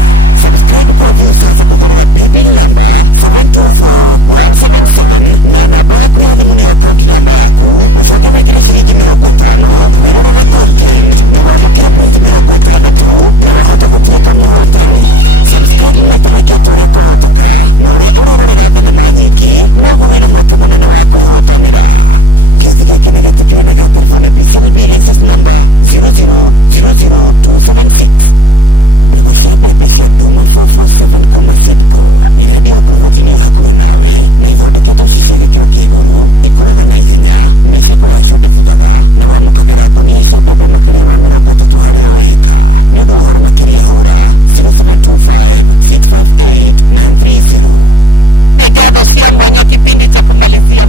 Subscribe kwa Viusasa kũgerera paybill number 724177 na namba yaku ya thimũ nĩyo account number yaku, ũcoke wĩkĩre ciringi 50 wĩrorere content na wamũkĩre pointi 60 na wahota gũtuĩka mũhotani. Subscribe maita maingĩ o ta ũrĩa kwahoteka, na ũrĩa ũrerorera thenema nyingĩ noguo wĩna mweke mũnene wa kwĩhotanĩra. Gĩũthi gĩkĩ nĩ gĩtĩkĩrie nĩ gĩa telefoni BCLB license number 00276. Mbegũ cia mbembe cia Duma 447 kuma Sidco irendio Grovet-inĩ hakuhĩ nawe na ithondeketwo cia gĩkĩro kĩa igũrũ, ikũraga na ihenya, mĩceko yacio ndĩbuthaga na wamũkagĩra ngũnia cia mbembe makĩria ma 30 harĩ o ĩka. Nĩ ũndũ ũhoro makĩria hũra 0725658930. Nĩ ngatho cia mwanya kipindi cha kumalizia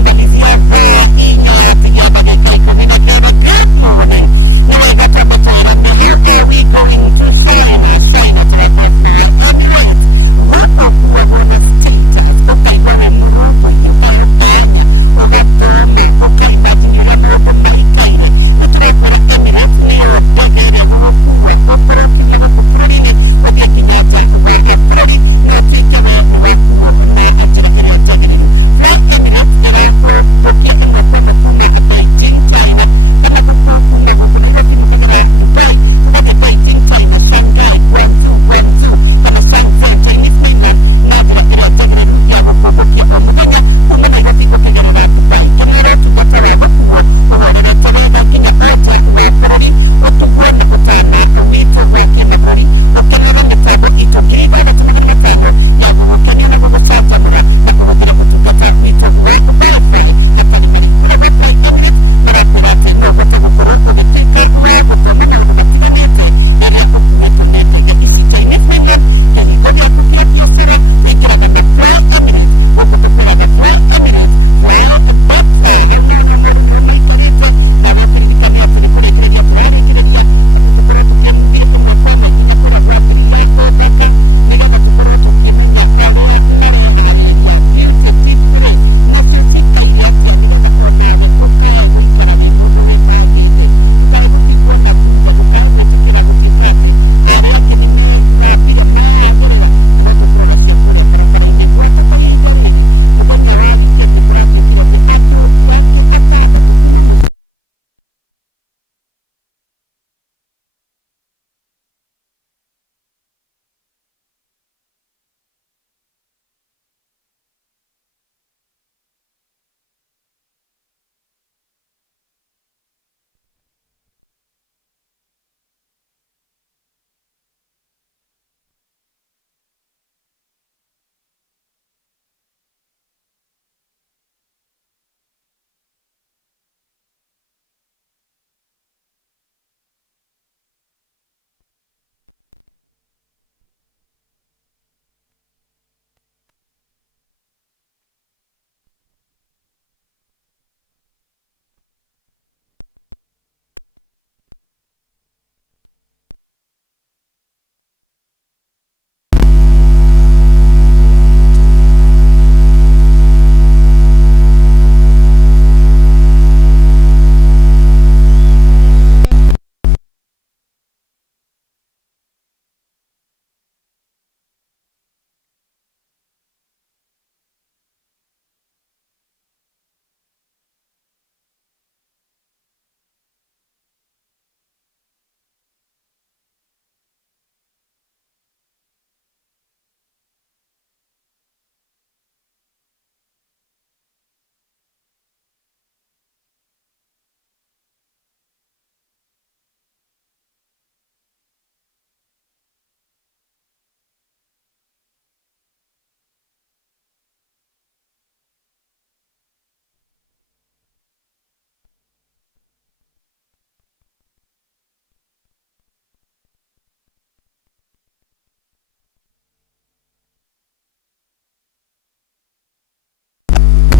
thaa inya yatigia ndagĩka 19. Good morning. Nĩ wega twambe twĩrane how are we going to China tũrakwĩra Fly Emirates gũkũ kuagwo na status, ũkaigua wĩ mũrũmbũiye, ũkaheo kanya, ũgathoma, ũkaimagine ũrĩa maũndũ maikaire. Rĩu tũrakwĩra Emirates nĩyo ndege ĩrĩa gũgũkua ũkorwo ũkiuma gũkũ bũrũri-inĩ ũthiĩ nginya nja wa bũrũri, no tuĩke we nĩ wakuo na njĩra ĩrĩa njagĩrĩru. Fly Emirates ĩrakũmbũkia ĩmwe kwa ĩmwe kuma Beijing China, kana gũkũ kuma gũkũ Nairobi mũkagera Dubai, tũgathiĩ Beijing China, Shanghai, Guangzhou kana Shenzhen Chinese mainland na njĩra ĩrĩa njagĩrĩru ya gũkũmbũkia o mũthenya kuma Nairobi ũkĩgerera Dubai. Kenerera ũtungata wa gũkuo ũhorerete wega nginya onja wa bũrũri, ũtugwo na ũtana witũ wa kĩmabũrũri, ũkenerere mĩtambo itũ 6500 ya gũgũkenia na gũgũcanjamũra na ũhũthĩre ũtungata witũ wa Wi-Fi hatarĩ marĩhi. Kũrĩa gwa Fly Emirates marakwĩra atĩ no ũhote gũkorwo ũgĩtuĩka wa gũthoma maũndũ matiganĩte rĩrĩa ũkuĩtwo nĩ ndege ici. Chinese mainland kĩhingo gĩaku kĩa biacara tũingĩraga na Fly Emirates, gũkũ tũkwĩraga Fly Emirates, fly better. Hau no maũndũ nĩo maikarĩte, nawe ũkĩririkania atĩ nĩ kũrĩkĩrĩria tũrarĩkĩrĩria, tũkorwo tũkĩmthie ĩmwe kwa ĩmwe nginya kũrĩa gwa 3 ya ũthaka, nĩgetha tũkorwo tũkĩmenya arĩa mareharĩrĩria beauty tips rĩ nacio cikaire atĩa, nĩgetha onawe ũkae gũikara wĩ mũndũ wĩbangĩte, ndũkae gũtigwo na thutha, ndũkae gwĩtĩkĩra gũtuĩka atĩ arĩa angĩ nĩ methambire mayagĩrĩra, na no tũkũrora cia kũrĩa barabara-inĩ gwata ta ihinda rĩrĩ mũthenya wa weekend nĩ kũratuĩkire atĩ andũ angĩ 6 kuma mũciĩ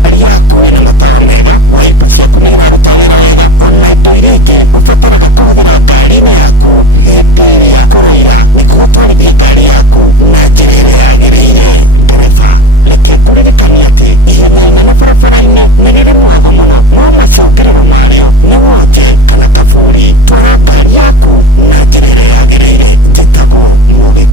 ngari yaku ina matawa mega, waipa ciaku ni iraruta wira wega, ona indo iria ingi ubataraga kuhuthira ngari-ini yaku hindi iria kuroira niguo twarithie ngari yaku na njira iria yagiriire. Ndereba, reke nguririkanie ati ihenya inene barabara-ini ni riri mwago muno, no macungiriro mario ni wonje kana kaburi. Twara ngari yaku na njira iria yagiriire. Njitagwo Mugi.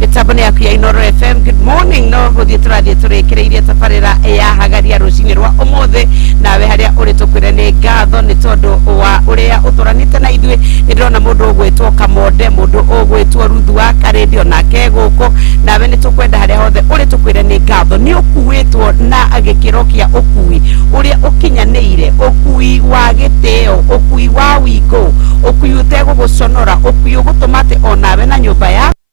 Mitambo yaku ya Inooro FM, good morning. No guthie turathie turikireirie tabarira ya hagaria rucini rwa umuthi nawe haria uri tukwire ni ngatho ni tondu wa uria uturanite na ithui. Ndirona mundu ugwitwo Kamode, mundu ugwitwo Ruthu wa Karedio nake guko nawe ni tukwenda haria hothe uri tukwire ni ngatho. Ni ukuwitwo na gikiro kia ukui uria ukinyaneire, ukui wa giteo, ukui wa wingo, ukui uteguguconora, ukui ugutumate onawe na nyumba yaku